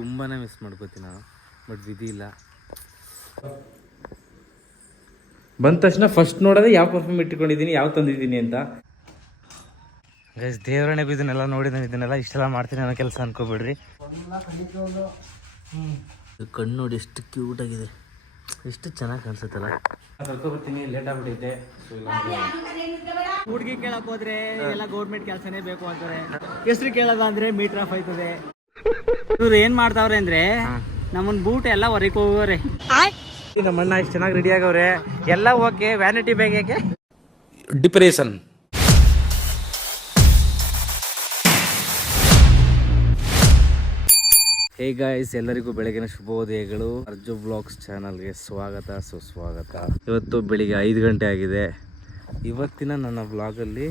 ತುಂಬಾ ಮಿಸ್ ಮಾಡ್ಕೋತೀನಿ ನಾನು, ಬಟ್ ವಿಧಿ ಇಲ್ಲ. ಬಂದ ತಕ್ಷಣ ಫಸ್ಟ್ ನೋಡೋದೇ ಯಾವ ಪರ್ಫ್ಯೂಮ್ ಇಟ್ಕೊಂಡಿದ್ದೀನಿ, ಯಾವ ತಂದಿದ್ದೀನಿ ಅಂತ. ಗೈಸ್ ದೇವರಣೆ ಇದನ್ನೆಲ್ಲ ನೋಡಿದ್ದೀನಿ, ಇದನ್ನೆಲ್ಲ ಇಷ್ಟೆಲ್ಲ ಮಾಡ್ತೀನಿ ಅನ್ನೋ ಕೆಲಸ ಅನ್ಕೋಬೇಡ್ರಿ. ಕಣ್ಣು ನೋಡಿ ಎಷ್ಟು ಕ್ಯೂಟ್ ಆಗಿದೆ, ಎಷ್ಟು ಚೆನ್ನಾಗಿ ಕಾಣಿಸುತ್ತಲ್ಲ. ಬರ್ತೀನಿ, ಲೇಟ್ ಆಗ್ಬಿಟ್ಟಿದ್ದೆ. ಹುಡುಗಿ ಕೇಳಕ್ ಹೋದ್ರೆ ಎಲ್ಲ ಗೌರ್ಮೆಂಟ್ ಕೆಲಸನೇ ಬೇಕು ಅಂತಾರೆ, ಹೆಸರು ಕೇಳೋದ ಅಂದ್ರೆ ಮೀಟರ್ ಆಫ್ ಆಯ್ತದೆ. ಇವ್ರು ಏನ್ ಮಾಡ್ತಾವ್ರೆ ಅಂದ್ರೆ ನಮ್ಮನ್ ಬೂಟ್ ಎಲ್ಲ ಹೊರಗೆ ಹೋಗೋರೆ. ನಮ್ಮ ಅಣ್ಣ ಇಷ್ಟು ಚೆನ್ನಾಗಿ ರೆಡಿ ಆಗವ್ರೆ, ಎಲ್ಲ ಓಕೆ. ವ್ಯಾನಿಟಿ ಬ್ಯಾಗ್ ಯಾಕೆ? ಡಿಪ್ರೆಷನ್. ಹೇ ಗಾಯ್ಸ್, ಎಲ್ಲರಿಗೂ ಬೆಳಗಿನ ಶುಭೋದಯಗಳು. ಅರ್ಜು ಬ್ಲಾಗ್ಸ್ ಚಾನಲ್ಗೆ ಸ್ವಾಗತ, ಸುಸ್ವಾಗತ. ಇವತ್ತು ಬೆಳಿಗ್ಗೆ 5 ಗಂಟೆ ಆಗಿದೆ. ಇವತ್ತಿನ ನನ್ನ ಬ್ಲಾಗಲ್ಲಿ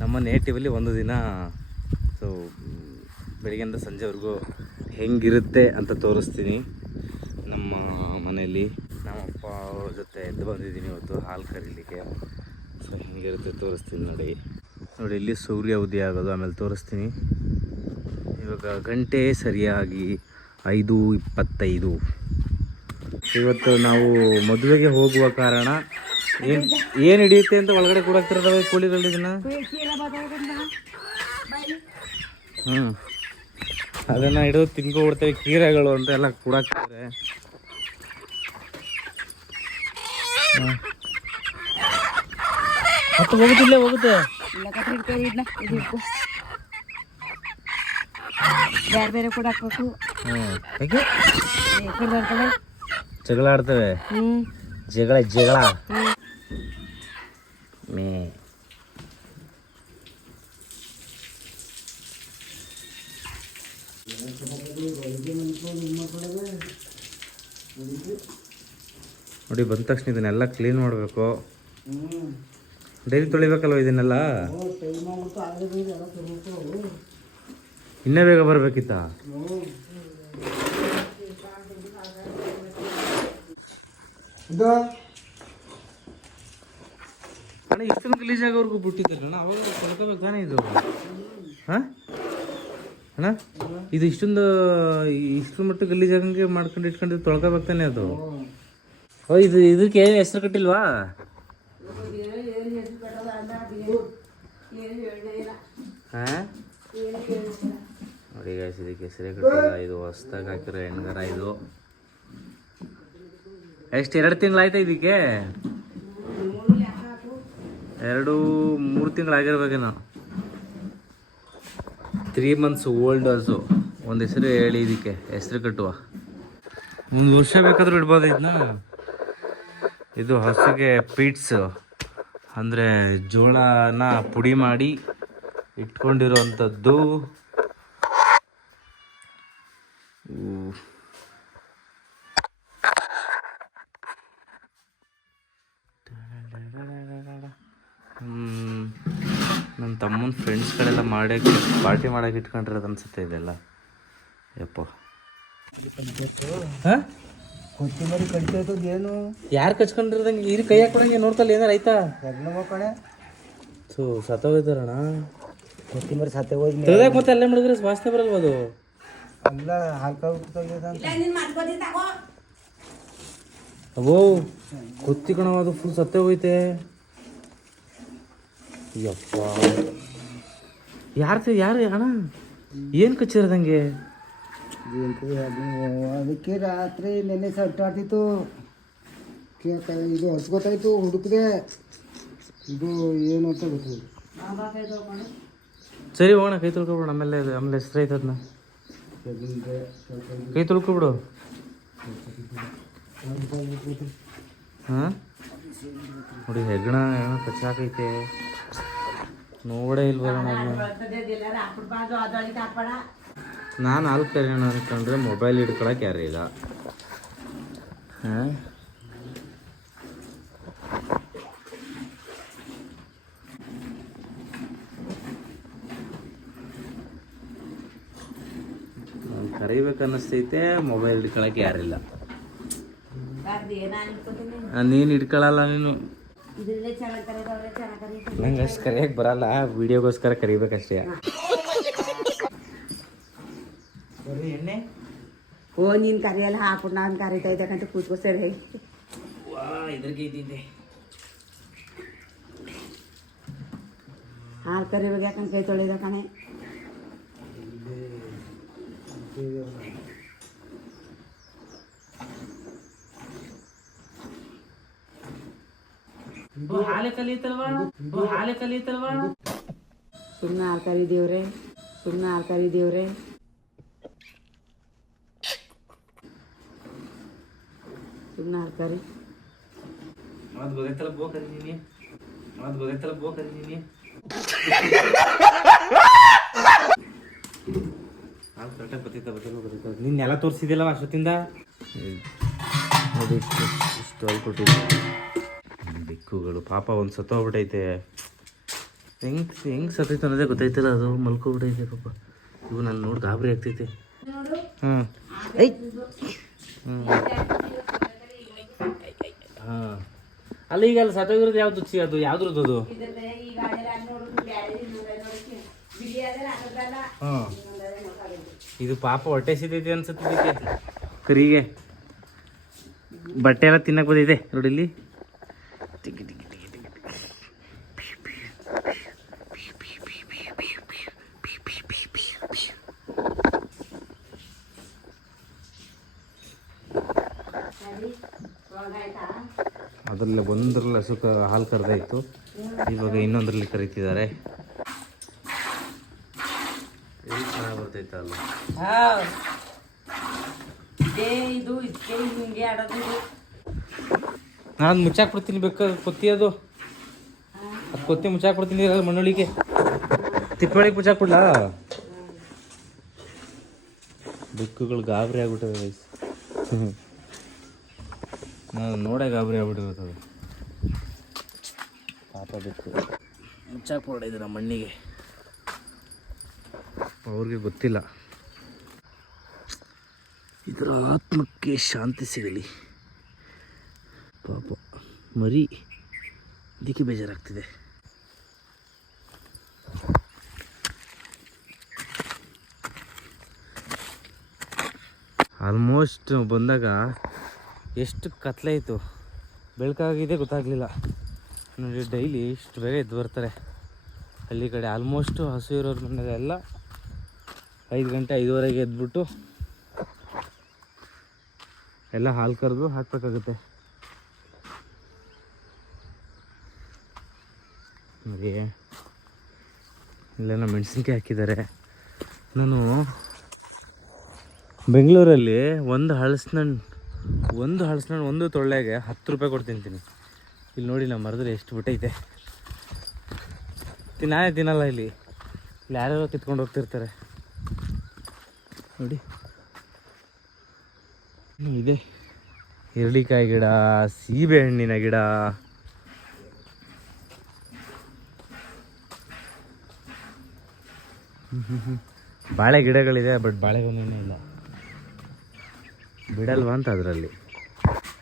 ನಮ್ಮ ನೇಟಿವಲ್ಲಿ ಒಂದು ದಿನ ಸೊ ಬೆಳಿಗ್ಗೆಯಿಂದ ಸಂಜೆವರೆಗೂ ಹೆಂಗಿರುತ್ತೆ ಅಂತ ತೋರಿಸ್ತೀನಿ. ನಮ್ಮ ಮನೆಯಲ್ಲಿ ನಮ್ಮಪ್ಪ ಅವ್ರ ಜೊತೆ ಎದ್ದು ಬಂದಿದ್ದೀನಿ ಇವತ್ತು ಹಾಲು ಕರೀಲಿಕ್ಕೆ. ಸೊ ಹೆಂಗಿರುತ್ತೆ ತೋರಿಸ್ತೀನಿ ನೋಡಿ. ಇಲ್ಲಿ ಸೂರ್ಯ ಉದಯ ಆಗೋದು, ಆಮೇಲೆ ತೋರಿಸ್ತೀನಿ. ಇವಾಗ ಗಂಟೆ ಸರಿಯಾಗಿ 5:25. ಇವತ್ತು ನಾವು ಮದುವೆಗೆ ಹೋಗುವ ಕಾರಣ ಏನು ಹಿಡಿಯುತ್ತೆ ಅಂತ ಒಳಗಡೆ ಕೂಡಾಕ್ತಿರೋದವ ಕೋಳಿಗಳು. ಇದನ್ನ ಅದನ್ನು ಹಿಡಿದು ತಿನ್ಕೊಬಿಡ್ತೇವೆ, ಕೀರೆಗಳು ಅಂತ ಎಲ್ಲ ಕೂಡಾಕ್ತಾರೆ. ಮತ್ತೆ ಹೋಗುತ್ತೆ ಬೇರೆ ಬೇರೆ ಕೂಡ ಹಾಕ್ಬೇಕು. ಜಗಳ ಆಡ್ತವೆ. ಜಗಳ ಮೇ ನೋಡಿ. ಬಂದ ತಕ್ಷಣ ಇದನ್ನೆಲ್ಲ ಕ್ಲೀನ್ ಮಾಡಬೇಕು. ಡೈಲಿ ತೊಳಿಬೇಕಲ್ವ ಇದನ್ನೆಲ್ಲ? ಇನ್ನೇ ಬೇಗ ಬರ್ಬೇಕಿತ್ತ? ಅಣ್ಣ ಇಷ್ಟೊಂದು ಗಲೀಜಾಗವ್ರಿಗೂ ಬಿಟ್ಟಿದ್ದಣ್ಣ, ಅವಾಗ ತೊಳ್ಕೋಬೇಕು ತಾನೇ ಇದು? ಹಾಂ ಅಣ್ಣ, ಇದು ಇಷ್ಟರ ಮಟ್ಟ ಗಲೀಜಾಗಂಗೆ ಮಾಡ್ಕೊಂಡು ಇಟ್ಕೊಂಡು ತೊಳ್ಕೋಬೇಕು ತಾನೆ ಅದು? ಓ, ಇದಕ್ಕೆ ಹೆಸರು ಕಟ್ಟಿಲ್ವಾ? ಹಾಂ ನೋಡಿ ಗೈಸ್, ಇದಕ್ಕೆ ಹೆಸರೇ ಕಟ್ಟಿಲ್ಲ. ಇದು ಹೊಸ್ದಾಗಿ ಹಾಕಿರೋ ಹೆಣ್ಗಾರ. ಇದು ಎಷ್ಟು 2 ತಿಂಗಳಾಯ್ತಾ ಇದಕ್ಕೆ? 2-3 ತಿಂಗಳಾಗಿರ್ಬೇಕೇನೋ. 3 months ಓಲ್ಡ್ ಆಲ್ಸೋ. ಒಂದು ಹೆಸರು ಹೇಳಿ, ಇದಕ್ಕೆ ಹೆಸರು ಕಟ್ಟುವ. 1 ವರ್ಷ ಬೇಕಾದ್ರೂ ಇಡ್ಬೋದು ಇದನ್ನ. ಇದು ಹಸುಗೆ ಪೀಟ್ಸ್ ಅಂದರೆ ಜೋಳನ ಪುಡಿ ಮಾಡಿ ಇಟ್ಕೊಂಡಿರೋವಂಥದ್ದು. ನನ್ನ ತಮ್ಮನ ಫ್ರೆಂಡ್ಸ್ಗಳೆಲ್ಲ ಪಾರ್ಟಿ ಮಾಡೋಕೆ ಇಟ್ಕೊಂಡಿರೋದು ಅನ್ಸುತ್ತೆ ಇದೆಲ್ಲ. ಯಪ್ಪ, ಹಾಂ ಕೊತ್ತಿಮರಿ ಕಡಿತೈತದ ಏನು? ಯಾರು ಕಚ್ಕೊಂಡಿರೋದಂಗೆ ಈ ಕೈ ಹಾಕೊಡಂಗೆ ನೋಡ್ತಲ್ಲ, ಏನಾರು ಆಯ್ತಾ? ಕಣೆ ಸೊ ಸತ್ತೋಗಿದ್ದಾರಣ. ಕೊತ್ತಿಮರಿ ಸತ್ತೆ ಹೋಗಿ ಮತ್ತೆ ಅಲ್ಲೇ ಮಾಡಿದ್ರೆ ವಾಸನೆ ಬರಲ್ವ ಅದು? ಅಲ್ಲ ಅವೋ ಕೊತ್ತಿ ಕಣವ, ಅದು ಫುಲ್ ಸತ್ತೇ ಹೋಯ್ತೆ. ಯಪ್ಪ, ಯಾರು ಅಣ್ಣ ಏನು ಕಚ್ಚಿರೋದಂಗೆ? ಅದಕ್ಕೆ ರಾತ್ರಿ ನೆನ್ನೆ ಸಟ್ಟಾಡ್ತಿತ್ತು. ಇದು ಹಸ್ಗೊತ್ತಾಯ್ತು, ಹುಡುಕ್ದೆ. ಇದು ಏನು ಅಂತ ಗೊತ್ತಿಲ್ಲ. ಸರಿ ಹೋಗೋಣ, ಕೈ ತೊಳ್ಕೊಬಿಡು. ಆಮೇಲೆ ಹೆಸರು ಐತೆ ಅದನ್ನ ಕೈ ತೊಳ್ಕೊಬಿಡು. ಹಾಂ ನೋಡಿ, ಹೆಗ್ಗಣ ಕಚ್ಚಾಕೈತೆ. ನೋಡೇ ಇಲ್ವಲ್ಲ ನಾನು ಹಾಲು ಕರೆಯೋಣ ಅನ್ಕೊಂಡ್ರೆ ಮೊಬೈಲ್ ಹಿಡ್ಕೊಳಕ್ಕೆ ಯಾರು ಇಲ್ಲ. ಹಾಂ ಕರಿಬೇಕು ಅನ್ನಿಸ್ತೈತೆ, ಮೊಬೈಲ್ ಹಿಡ್ಕೊಳಕ್ಕೆ ಯಾರಿಲ್ಲ. ನೀನು ಹಿಡ್ಕೊಳಲ್ಲ. ನೀನು ನಂಗೆ ಅಷ್ಟು ಕರಿಯಕ್ಕೆ ಬರಲ್ಲ, ವಿಡಿಯೋಗೋಸ್ಕರ ಕರಿಬೇಕಷ್ಟೇ. ಎಣ್ಣೆ ಓ ನೀನು ಕರಿಯಲ್ಲ ಹಾಕ್ಬಿಟ್ಟು ನಾನು ಕರಿತಾ ಇದ್ದಕ್ಕಂತ ಕೂತ್ಕೋ ಸರಿ ಇದ್ರಿಗೆ ಇದ್ದಿದ್ದೆ ಹಾಲು ಕರಿಬೇಕು ಯಾಕಂತ ಕೈ ತೊಳಿದ ಕಣೆ ಹಾಲೆ ಕಲಿತಲ್ವಾ ಸುಮ್ಮನೆ ಹಾಲು ಕರಿದೇವ್ರೆ ಸುಮ್ಮನೆ ಹಾಲು ಕರಿದೇವ್ರೆ ಸುಮ್ಮನೆ ಹಾಲು ಕರಿ ಅದು ಗೊತ್ತಾಯ್ತಲ್ಲ ಬೋಕರಿ ನೀನು ಹಾಲು ಕರೆಕ್ಟಾಗಿ ಬರ್ತೈತ ನಿನ್ನೆಲ್ಲ ತೋರಿಸಿದಿಲ್ಲವ ಅಷ್ಟೊತ್ತಿಂದ ನೋಡಿ ಇಷ್ಟು ಅಲ್ಲಿ ಕೊಟ್ಟಿದ್ದೆ ಬೆಕ್ಕುಗಳು ಪಾಪ ಒಂದು ಸತ್ತೋಗ್ಬಿಟ್ಟೈತೆ ಹೆಂಗೆ ಸತ್ತೈತೆ ಅನ್ನೋದೇ ಗೊತ್ತಾಯ್ತಲ್ಲ ಅದು ಮಲ್ಕೊಬಿಟ್ಟೈತೆ ಪಾಪ ಇವು ನಾನು ನೋಡಿ ಗಾಬರಿ ಆಗ್ತೈತೆ ಹಾಂ ಹಾಂ ಅಲ್ಲ ಈಗ ಅಲ್ಲಿ ಸತ್ತೋಗಿರೋದು ಯಾವ್ದು ಅದು ಯಾವ್ದ್ರದ್ದು ಅದು ಹಾಂ ಇದು ಪಾಪ ಹೊಟ್ಟೆ ಸಿದೈತೆ ಅನ್ಸುತ್ತೆ ಇದಕ್ಕೆ ಕರಿಗೆ ಬಟ್ಟೆ ಎಲ್ಲ ತಿನ್ನಕ್ಕೆ ಬಂದಿದೆ ನೋಡಿ ಇಲ್ಲಿ ಅದರಲ್ಲಿ ಒಂದರಲ್ಲಿ ಹಸು ಹಾಲು ಕರೆದಾಯಿತು ಇವಾಗ ಇನ್ನೊಂದರಲ್ಲಿ ಕರೀತಿದ್ದಾರೆ ಚೆನ್ನಾಗಿ ಬರ್ತೈತಲ್ಲ ಇದು ಇದಕ್ಕೆ ಹಿಂಗೆ ಆಡೋದು ನಾನು ಮುಚ್ಚಾಕ್ಬಿಡ್ತೀನಿ ಬೇಕಾ ಕೊತ್ತಿ ಅದು ಕೊತ್ತಿ ಮುಚ್ಚಾಕ್ಬಿಡ್ತೀನಿ ಮಣ್ಣೊಳಿಗೆ ತಿಪ್ಪಳಿಗೆ ಮುಚ್ಚಾಕ್ಬಿಡ್ಲಾ ಬೆಕ್ಕುಗಳು ಗಾಬರಿ ಆಗ್ಬಿಟ್ಟಿದೆ ವಯಸ್ಸು ನಾನು ನೋಡೇ ಗಾಬರಿ ಆಗ್ಬಿಟ್ಟಿರ್ತದೆ ಪಾಪ ಬೆಕ್ಕು ಮುಚ್ಚಾಕ್ಬಿಡಿದ್ರ ಮಣ್ಣಿಗೆ ಅವ್ರಿಗೆ ಗೊತ್ತಿಲ್ಲ ಇದರ ಆತ್ಮಕ್ಕೆ ಶಾಂತಿ ಸಿಗಲಿ ಪಾಪ ಮರಿ ಇದಕ್ಕೆ ಬೇಜಾರಾಗ್ತಿದೆ ಆಲ್ಮೋಸ್ಟ್ ಬಂದಾಗ ಎಷ್ಟು ಕತ್ಲೆ ಇತ್ತು ಬೆಳಕಾಗಿದೆ ಗೊತ್ತಾಗಲಿಲ್ಲ ನೋಡಿ ಡೈಲಿ ಇಷ್ಟು ಬೇಗ ಎದ್ದು ಬರ್ತಾರೆ ಹಳ್ಳಿ ಕಡೆ ಆಲ್ಮೋಸ್ಟು ಹಸು ಇರೋರು ಮನೆಯಲ್ಲ 5 ಗಂಟೆ 5:30ಗೆ ಎದ್ಬಿಟ್ಟು ಎಲ್ಲ ಹಾಲು ಕರೆದು ಹಾಕಬೇಕಾಗುತ್ತೆ ನೋಡಿ ಇಲ್ಲೇನೋ ಮೆಣಸಿನ್ಕಾಯಿ ಹಾಕಿದ್ದಾರೆ ನಾನು ಬೆಂಗಳೂರಲ್ಲಿ ಒಂದು ಹಳಸಿನಣ್ಣು ಒಂದು ತೊಳ್ಳೆಗೆ 10 ರೂಪಾಯಿ ಕೊಟ್ಟು ತಿಂತೀನಿ ಇಲ್ಲಿ ನೋಡಿ ನಮ್ಮ ಮರದಲ್ಲಿ ಎಷ್ಟು ಬಿಟ್ಟೈತೆ ನಾನೇ ತಿನ್ನಲ್ಲ ಇಲ್ಲಿ ಯಾರ್ಯಾರೋ ಕಿತ್ಕೊಂಡು ಹೋಗ್ತಿರ್ತಾರೆ ನೋಡಿ ಇದೆ ಎರಳಿಕಾಯಿ ಗಿಡ ಸೀಬೆ ಹಣ್ಣಿನ ಗಿಡ ಬಾಳೆ ಗಿಡಗಳಿದೆ ಬಟ್ ಬಾಳೆಗೊನೆನೇ ಇಲ್ಲ ಬಿಡಲ್ವಾ ಅಂತ ಅದರಲ್ಲಿ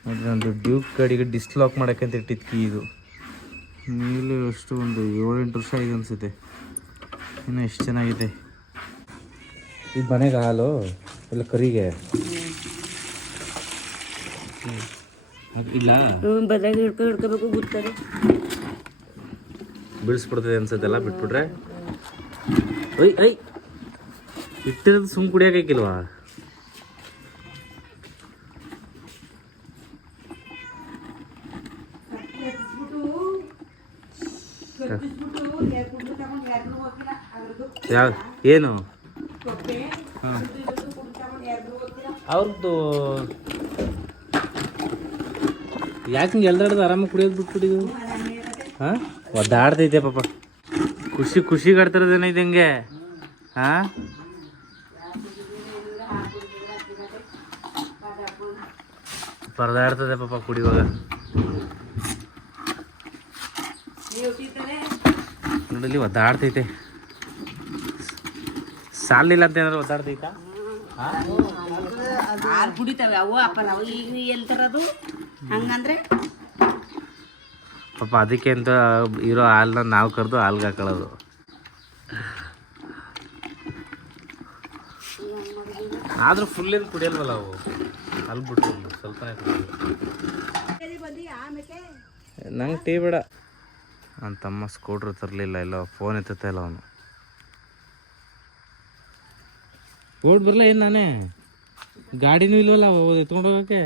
ನೋಡಿ ನಂದು ಡ್ಯೂಕ್ ಗಾಡಿಗೆ ಡಿಸ್ಲಾಕ್ ಮಾಡೋಕ್ಕಂತ ಇಟ್ಟಿದ್ದು ಕೀ ಇದು ಮೇಲೆ ಅಷ್ಟು ಒಂದು 7-8 ವರ್ಷ ಆಗಿದೆ ಅನಿಸುತ್ತೆ ಇನ್ನು ಎಷ್ಟು ಚೆನ್ನಾಗಿದೆ ಇದು ಮನೆಗೆ ಹಾಲು ಎಲ್ಲ ಕರಿಗೆ ಇಲ್ಲ ಬದಾಗ ಹಿಡ್ಕೋಬೇಕು ಗೊತ್ತಾರೆ ಬೀಳಿಸ್ಬಿಡ್ತದೆ ಅನ್ಸುತ್ತೆಲ್ಲ ಬಿಟ್ಬಿಟ್ರೆ ಐ ಇಟ್ಟಿರೋದು ಸುಮ್ ಕುಡಿಯೋಕ್ಕಿಲ್ವಾ ಯಾವ ಏನು ಹಾಂ ಅವ್ರದ್ದು ಯಾಕೆ ಹಿಂಗೆ ಎಲ್ದಾಡ್ದು ಆರಾಮಾಗಿ ಕುಡಿಯೋದು ಬಿಟ್ಬಿಟ್ಟಿದ್ದು ಹಾಂ ಒದ್ದಾಡ್ತೈತೆ ಪಾಪ ಖುಷಿಗೆ ಆಡ್ತಿರೋದೇನೈತೆ ಹಿಂಗೆ ಹಾಂ ಪರದಾಡ್ತದೆ ಪಾಪ ಕುಡಿಯುವಾಗ ನೋಡಲಿ ಒದ್ದಾಡ್ತೈತೆ ಸಾಲಿಲ್ಲ ಅಂತ ಏನಾದ್ರು ಒದ್ದಾಡ್ತೈತಾ ಹಾಲು ಕುಡಿತಾವೆ ಅವು ಅಪ್ಪ ನಾವು ಈಗ ಎಲ್ಲಿ ತರೋದು ಹಂಗಂದ್ರೆ ಪಾಪ ಅದಕ್ಕೆ ಅಂತ ಇರೋ ಹಾಲನ್ನ ನಾವು ಕರೆದು ಹಾಲ್ಗೆ ಹಾಕೊಳ್ಳೋದು ಆದರೂ ಫುಲ್ ಏನು ಕುಡಿಯಲ್ವಲ್ಲ ಅವು ಅಲ್ಲಿ ಬಿಟ್ಟು ಸ್ವಲ್ಪನೇ ಕುಡಿಯೋದು. ನಂಗೆ ಟೀ ಬೇಡ. ನನ್ನ ತಮ್ಮ ಸ್ಕೂಟ್ರ್ ತರಲಿಲ್ಲ, ಇಲ್ಲ ಫೋನ್ ಎತ್ತುತ್ತಾ ಇಲ್ಲ ಅವನು. ಓಡ್ ಬರಲ್ಲ ಏನು ನಾನೇ, ಗಾಡಿನೂ ಇಲ್ವಲ್ಲ ಎತ್ಕೊಂಡು ಹೋಗೋಕ್ಕೆ.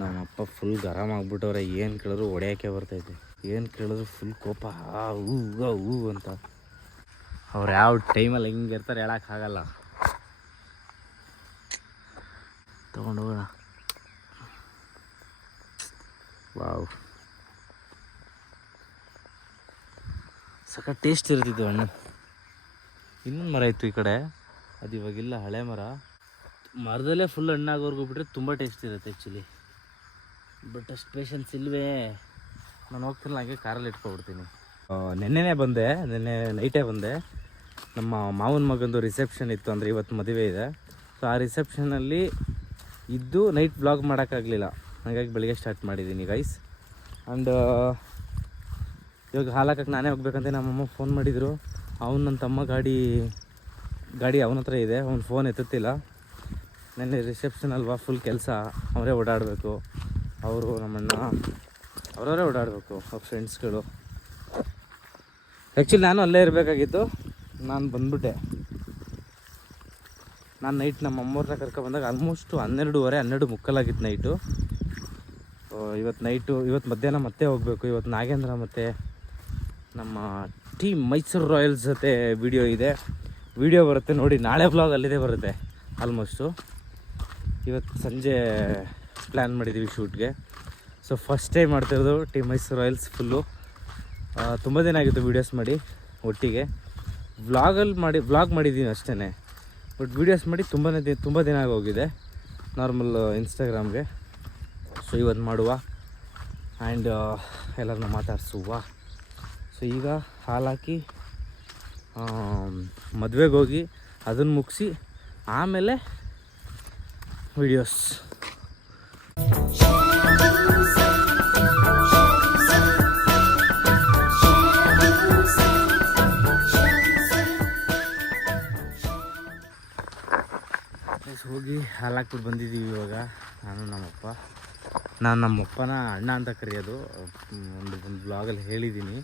ನಮ್ಮಪ್ಪ ಫುಲ್ ಗರಂ ಆಗ್ಬಿಟ್ಟವ್ರೆ, ಏನು ಕೇಳಿದ್ರು ಹೊಡೆಯೋಕ್ಕೆ ಬರ್ತೈತೆ, ಏನು ಕೇಳಿದ್ರು ಫುಲ್ ಕೋಪ, ಹೂ ಅಂತ. ಅವ್ರು ಯಾವ ಟೈಮಲ್ಲಿ ಹಿಂಗೆ ಇರ್ತಾರೆ ಹೇಳೋಕ್ಕಾಗಲ್ಲ. ತೊಗೊಂಡು ಹೋಗೋಣ. ವಾವ್, ಸಖತ್ ಟೇಸ್ಟ್ ಇರ್ತಿತ್ತು ಹಣ್ಣು. ಇನ್ನೊಂದು ಮರ ಇತ್ತು ಈ ಕಡೆ, ಅದು ಇವಾಗಿಲ್ಲ, ಹಳೆ ಮರ. ಮರದಲ್ಲೇ ಫುಲ್ ಹಣ್ಣಾಗೋರ್ಗು ಬಿಟ್ಟರೆ ತುಂಬ ಟೇಸ್ಟ್ ಇರುತ್ತೆ ಆ್ಯಕ್ಚುಲಿ. ಬಟ್ ಅಷ್ಟು ಪೇಷನ್ಸ್ ಇಲ್ವೇ. ನಾನು ಹೋಗ್ತಿಲ್ಲ, ಹಾಗೆ ಕಾರಲ್ಲಿ ಇಟ್ಕೊಬಿಡ್ತೀನಿ. ನೆನ್ನೆನೇ ಬಂದೆ, ನೆನ್ನೆ ನೈಟೇ ಬಂದೆ. ನಮ್ಮ ಮಾವನ ಮಗಂದು ರಿಸೆಪ್ಷನ್ ಇತ್ತು, ಅಂದರೆ ಇವತ್ತು ಮದುವೆ ಇದೆ. ಸೊ ಆ ರಿಸೆಪ್ಷನಲ್ಲಿ ಇದ್ದು ನೈಟ್ ಬ್ಲಾಗ್ ಮಾಡೋಕ್ಕಾಗಲಿಲ್ಲ, ಹಾಗಾಗಿ ಬೆಳಿಗ್ಗೆ ಸ್ಟಾರ್ಟ್ ಮಾಡಿದ್ದೀನಿ ಗೈಸ್. ಆ್ಯಂಡ್ ಇವಾಗ ಹಾಲಾಕಕ್ಕೆ ನಾನೇ ಹೋಗ್ಬೇಕಂತ ನಮ್ಮಮ್ಮ ಫೋನ್ ಮಾಡಿದರು. ಅವನು ನನ್ನ ತಮ್ಮ ಗಾಡಿ ಅವನ ಹತ್ರ ಇದೆ, ಅವ್ನು ಫೋನ್ ಎತ್ತುತ್ತಿಲ್ಲ. ನೆನ್ನೆ ರಿಸೆಪ್ಷನ್ ಅಲ್ವಾ, ಫುಲ್ ಕೆಲಸ, ಅವರೇ ಓಡಾಡಬೇಕು. ಅವರು ನಮ್ಮಣ್ಣ ಅವರವರೇ ಓಡಾಡಬೇಕು, ಅವ್ರ ಫ್ರೆಂಡ್ಸ್ಗಳು. ಆ್ಯಕ್ಚುಲಿ ನಾನು ಅಲ್ಲೇ ಇರಬೇಕಾಗಿತ್ತು, ನಾನು ಬಂದ್ಬಿಟ್ಟೆ. ನಾನು ನೈಟ್ ನಮ್ಮ ಅಮ್ಮವ್ರನ್ನ ಕರ್ಕೊಬಂದಾಗ ಆಲ್ಮೋಸ್ಟ್ 12:30 ನೈಟು. ಇವತ್ತು ಮಧ್ಯಾಹ್ನ ಮತ್ತೆ ಹೋಗಬೇಕು. ಇವತ್ತು ನಾಗೇಂದ್ರ ಮತ್ತು ನಮ್ಮ ಟೀಮ್ ಮೈಸೂರು ರಾಯಲ್ಸ್ ಜೊತೆ ವಿಡಿಯೋ ಬರುತ್ತೆ ನೋಡಿ. ನಾಳೆ ವ್ಲಾಗ್ ಅಲ್ಲಿದೆ ಬರುತ್ತೆ ಆಲ್ಮೋಸ್ಟು. ಇವತ್ತು ಸಂಜೆ ಪ್ಲ್ಯಾನ್ ಮಾಡಿದ್ದೀವಿ ಶೂಟ್ಗೆ. ಸೊ ಫಸ್ಟ್ ಟೈಮ್ ಮಾಡ್ತಿರೋದು ಟೀಮ್ ಮೈಸೂರು ರಾಯಲ್ಸ್ ಫುಲ್ಲು. ತುಂಬ ದಿನ ಆಗಿತ್ತು ವೀಡಿಯೋಸ್ ಮಾಡಿ ಒಟ್ಟಿಗೆ. ವ್ಲಾಗ್ ಮಾಡಿದ್ದೀನಿ ಅಷ್ಟೇ, ಬಟ್ ವೀಡಿಯೋಸ್ ಮಾಡಿ ತುಂಬ ದಿನ ಆಗೋಗಿದೆ ನಾರ್ಮಲ್ ಇನ್ಸ್ಟಾಗ್ರಾಮ್ಗೆ. ಸೊ ಇವತ್ತು ಮಾಡುವ ಆ್ಯಂಡ್ ಎಲ್ಲರನ್ನ ಮಾತಾಡ್ಸುವ. ಸೊ ಈಗ ಹಾಲಾಕಿ ಮದುವೆಗೆ ಹೋಗಿ ಅದನ್ನು ಮುಗಿಸಿ ಆಮೇಲೆ ವೀಡಿಯೋಸ್. ಹೋಗಿ ಹಾಲಾಕ್ಬಿಟ್ಟು ಬಂದಿದ್ದೀವಿ ಇವಾಗ ನಾನು ನಮ್ಮಪ್ಪನ ಅಣ್ಣ ಅಂತ ಕರೆಯೋದು. ಒಂದು ಬ್ಲಾಗಲ್ಲಿ ಹೇಳಿದ್ದೀನಿ,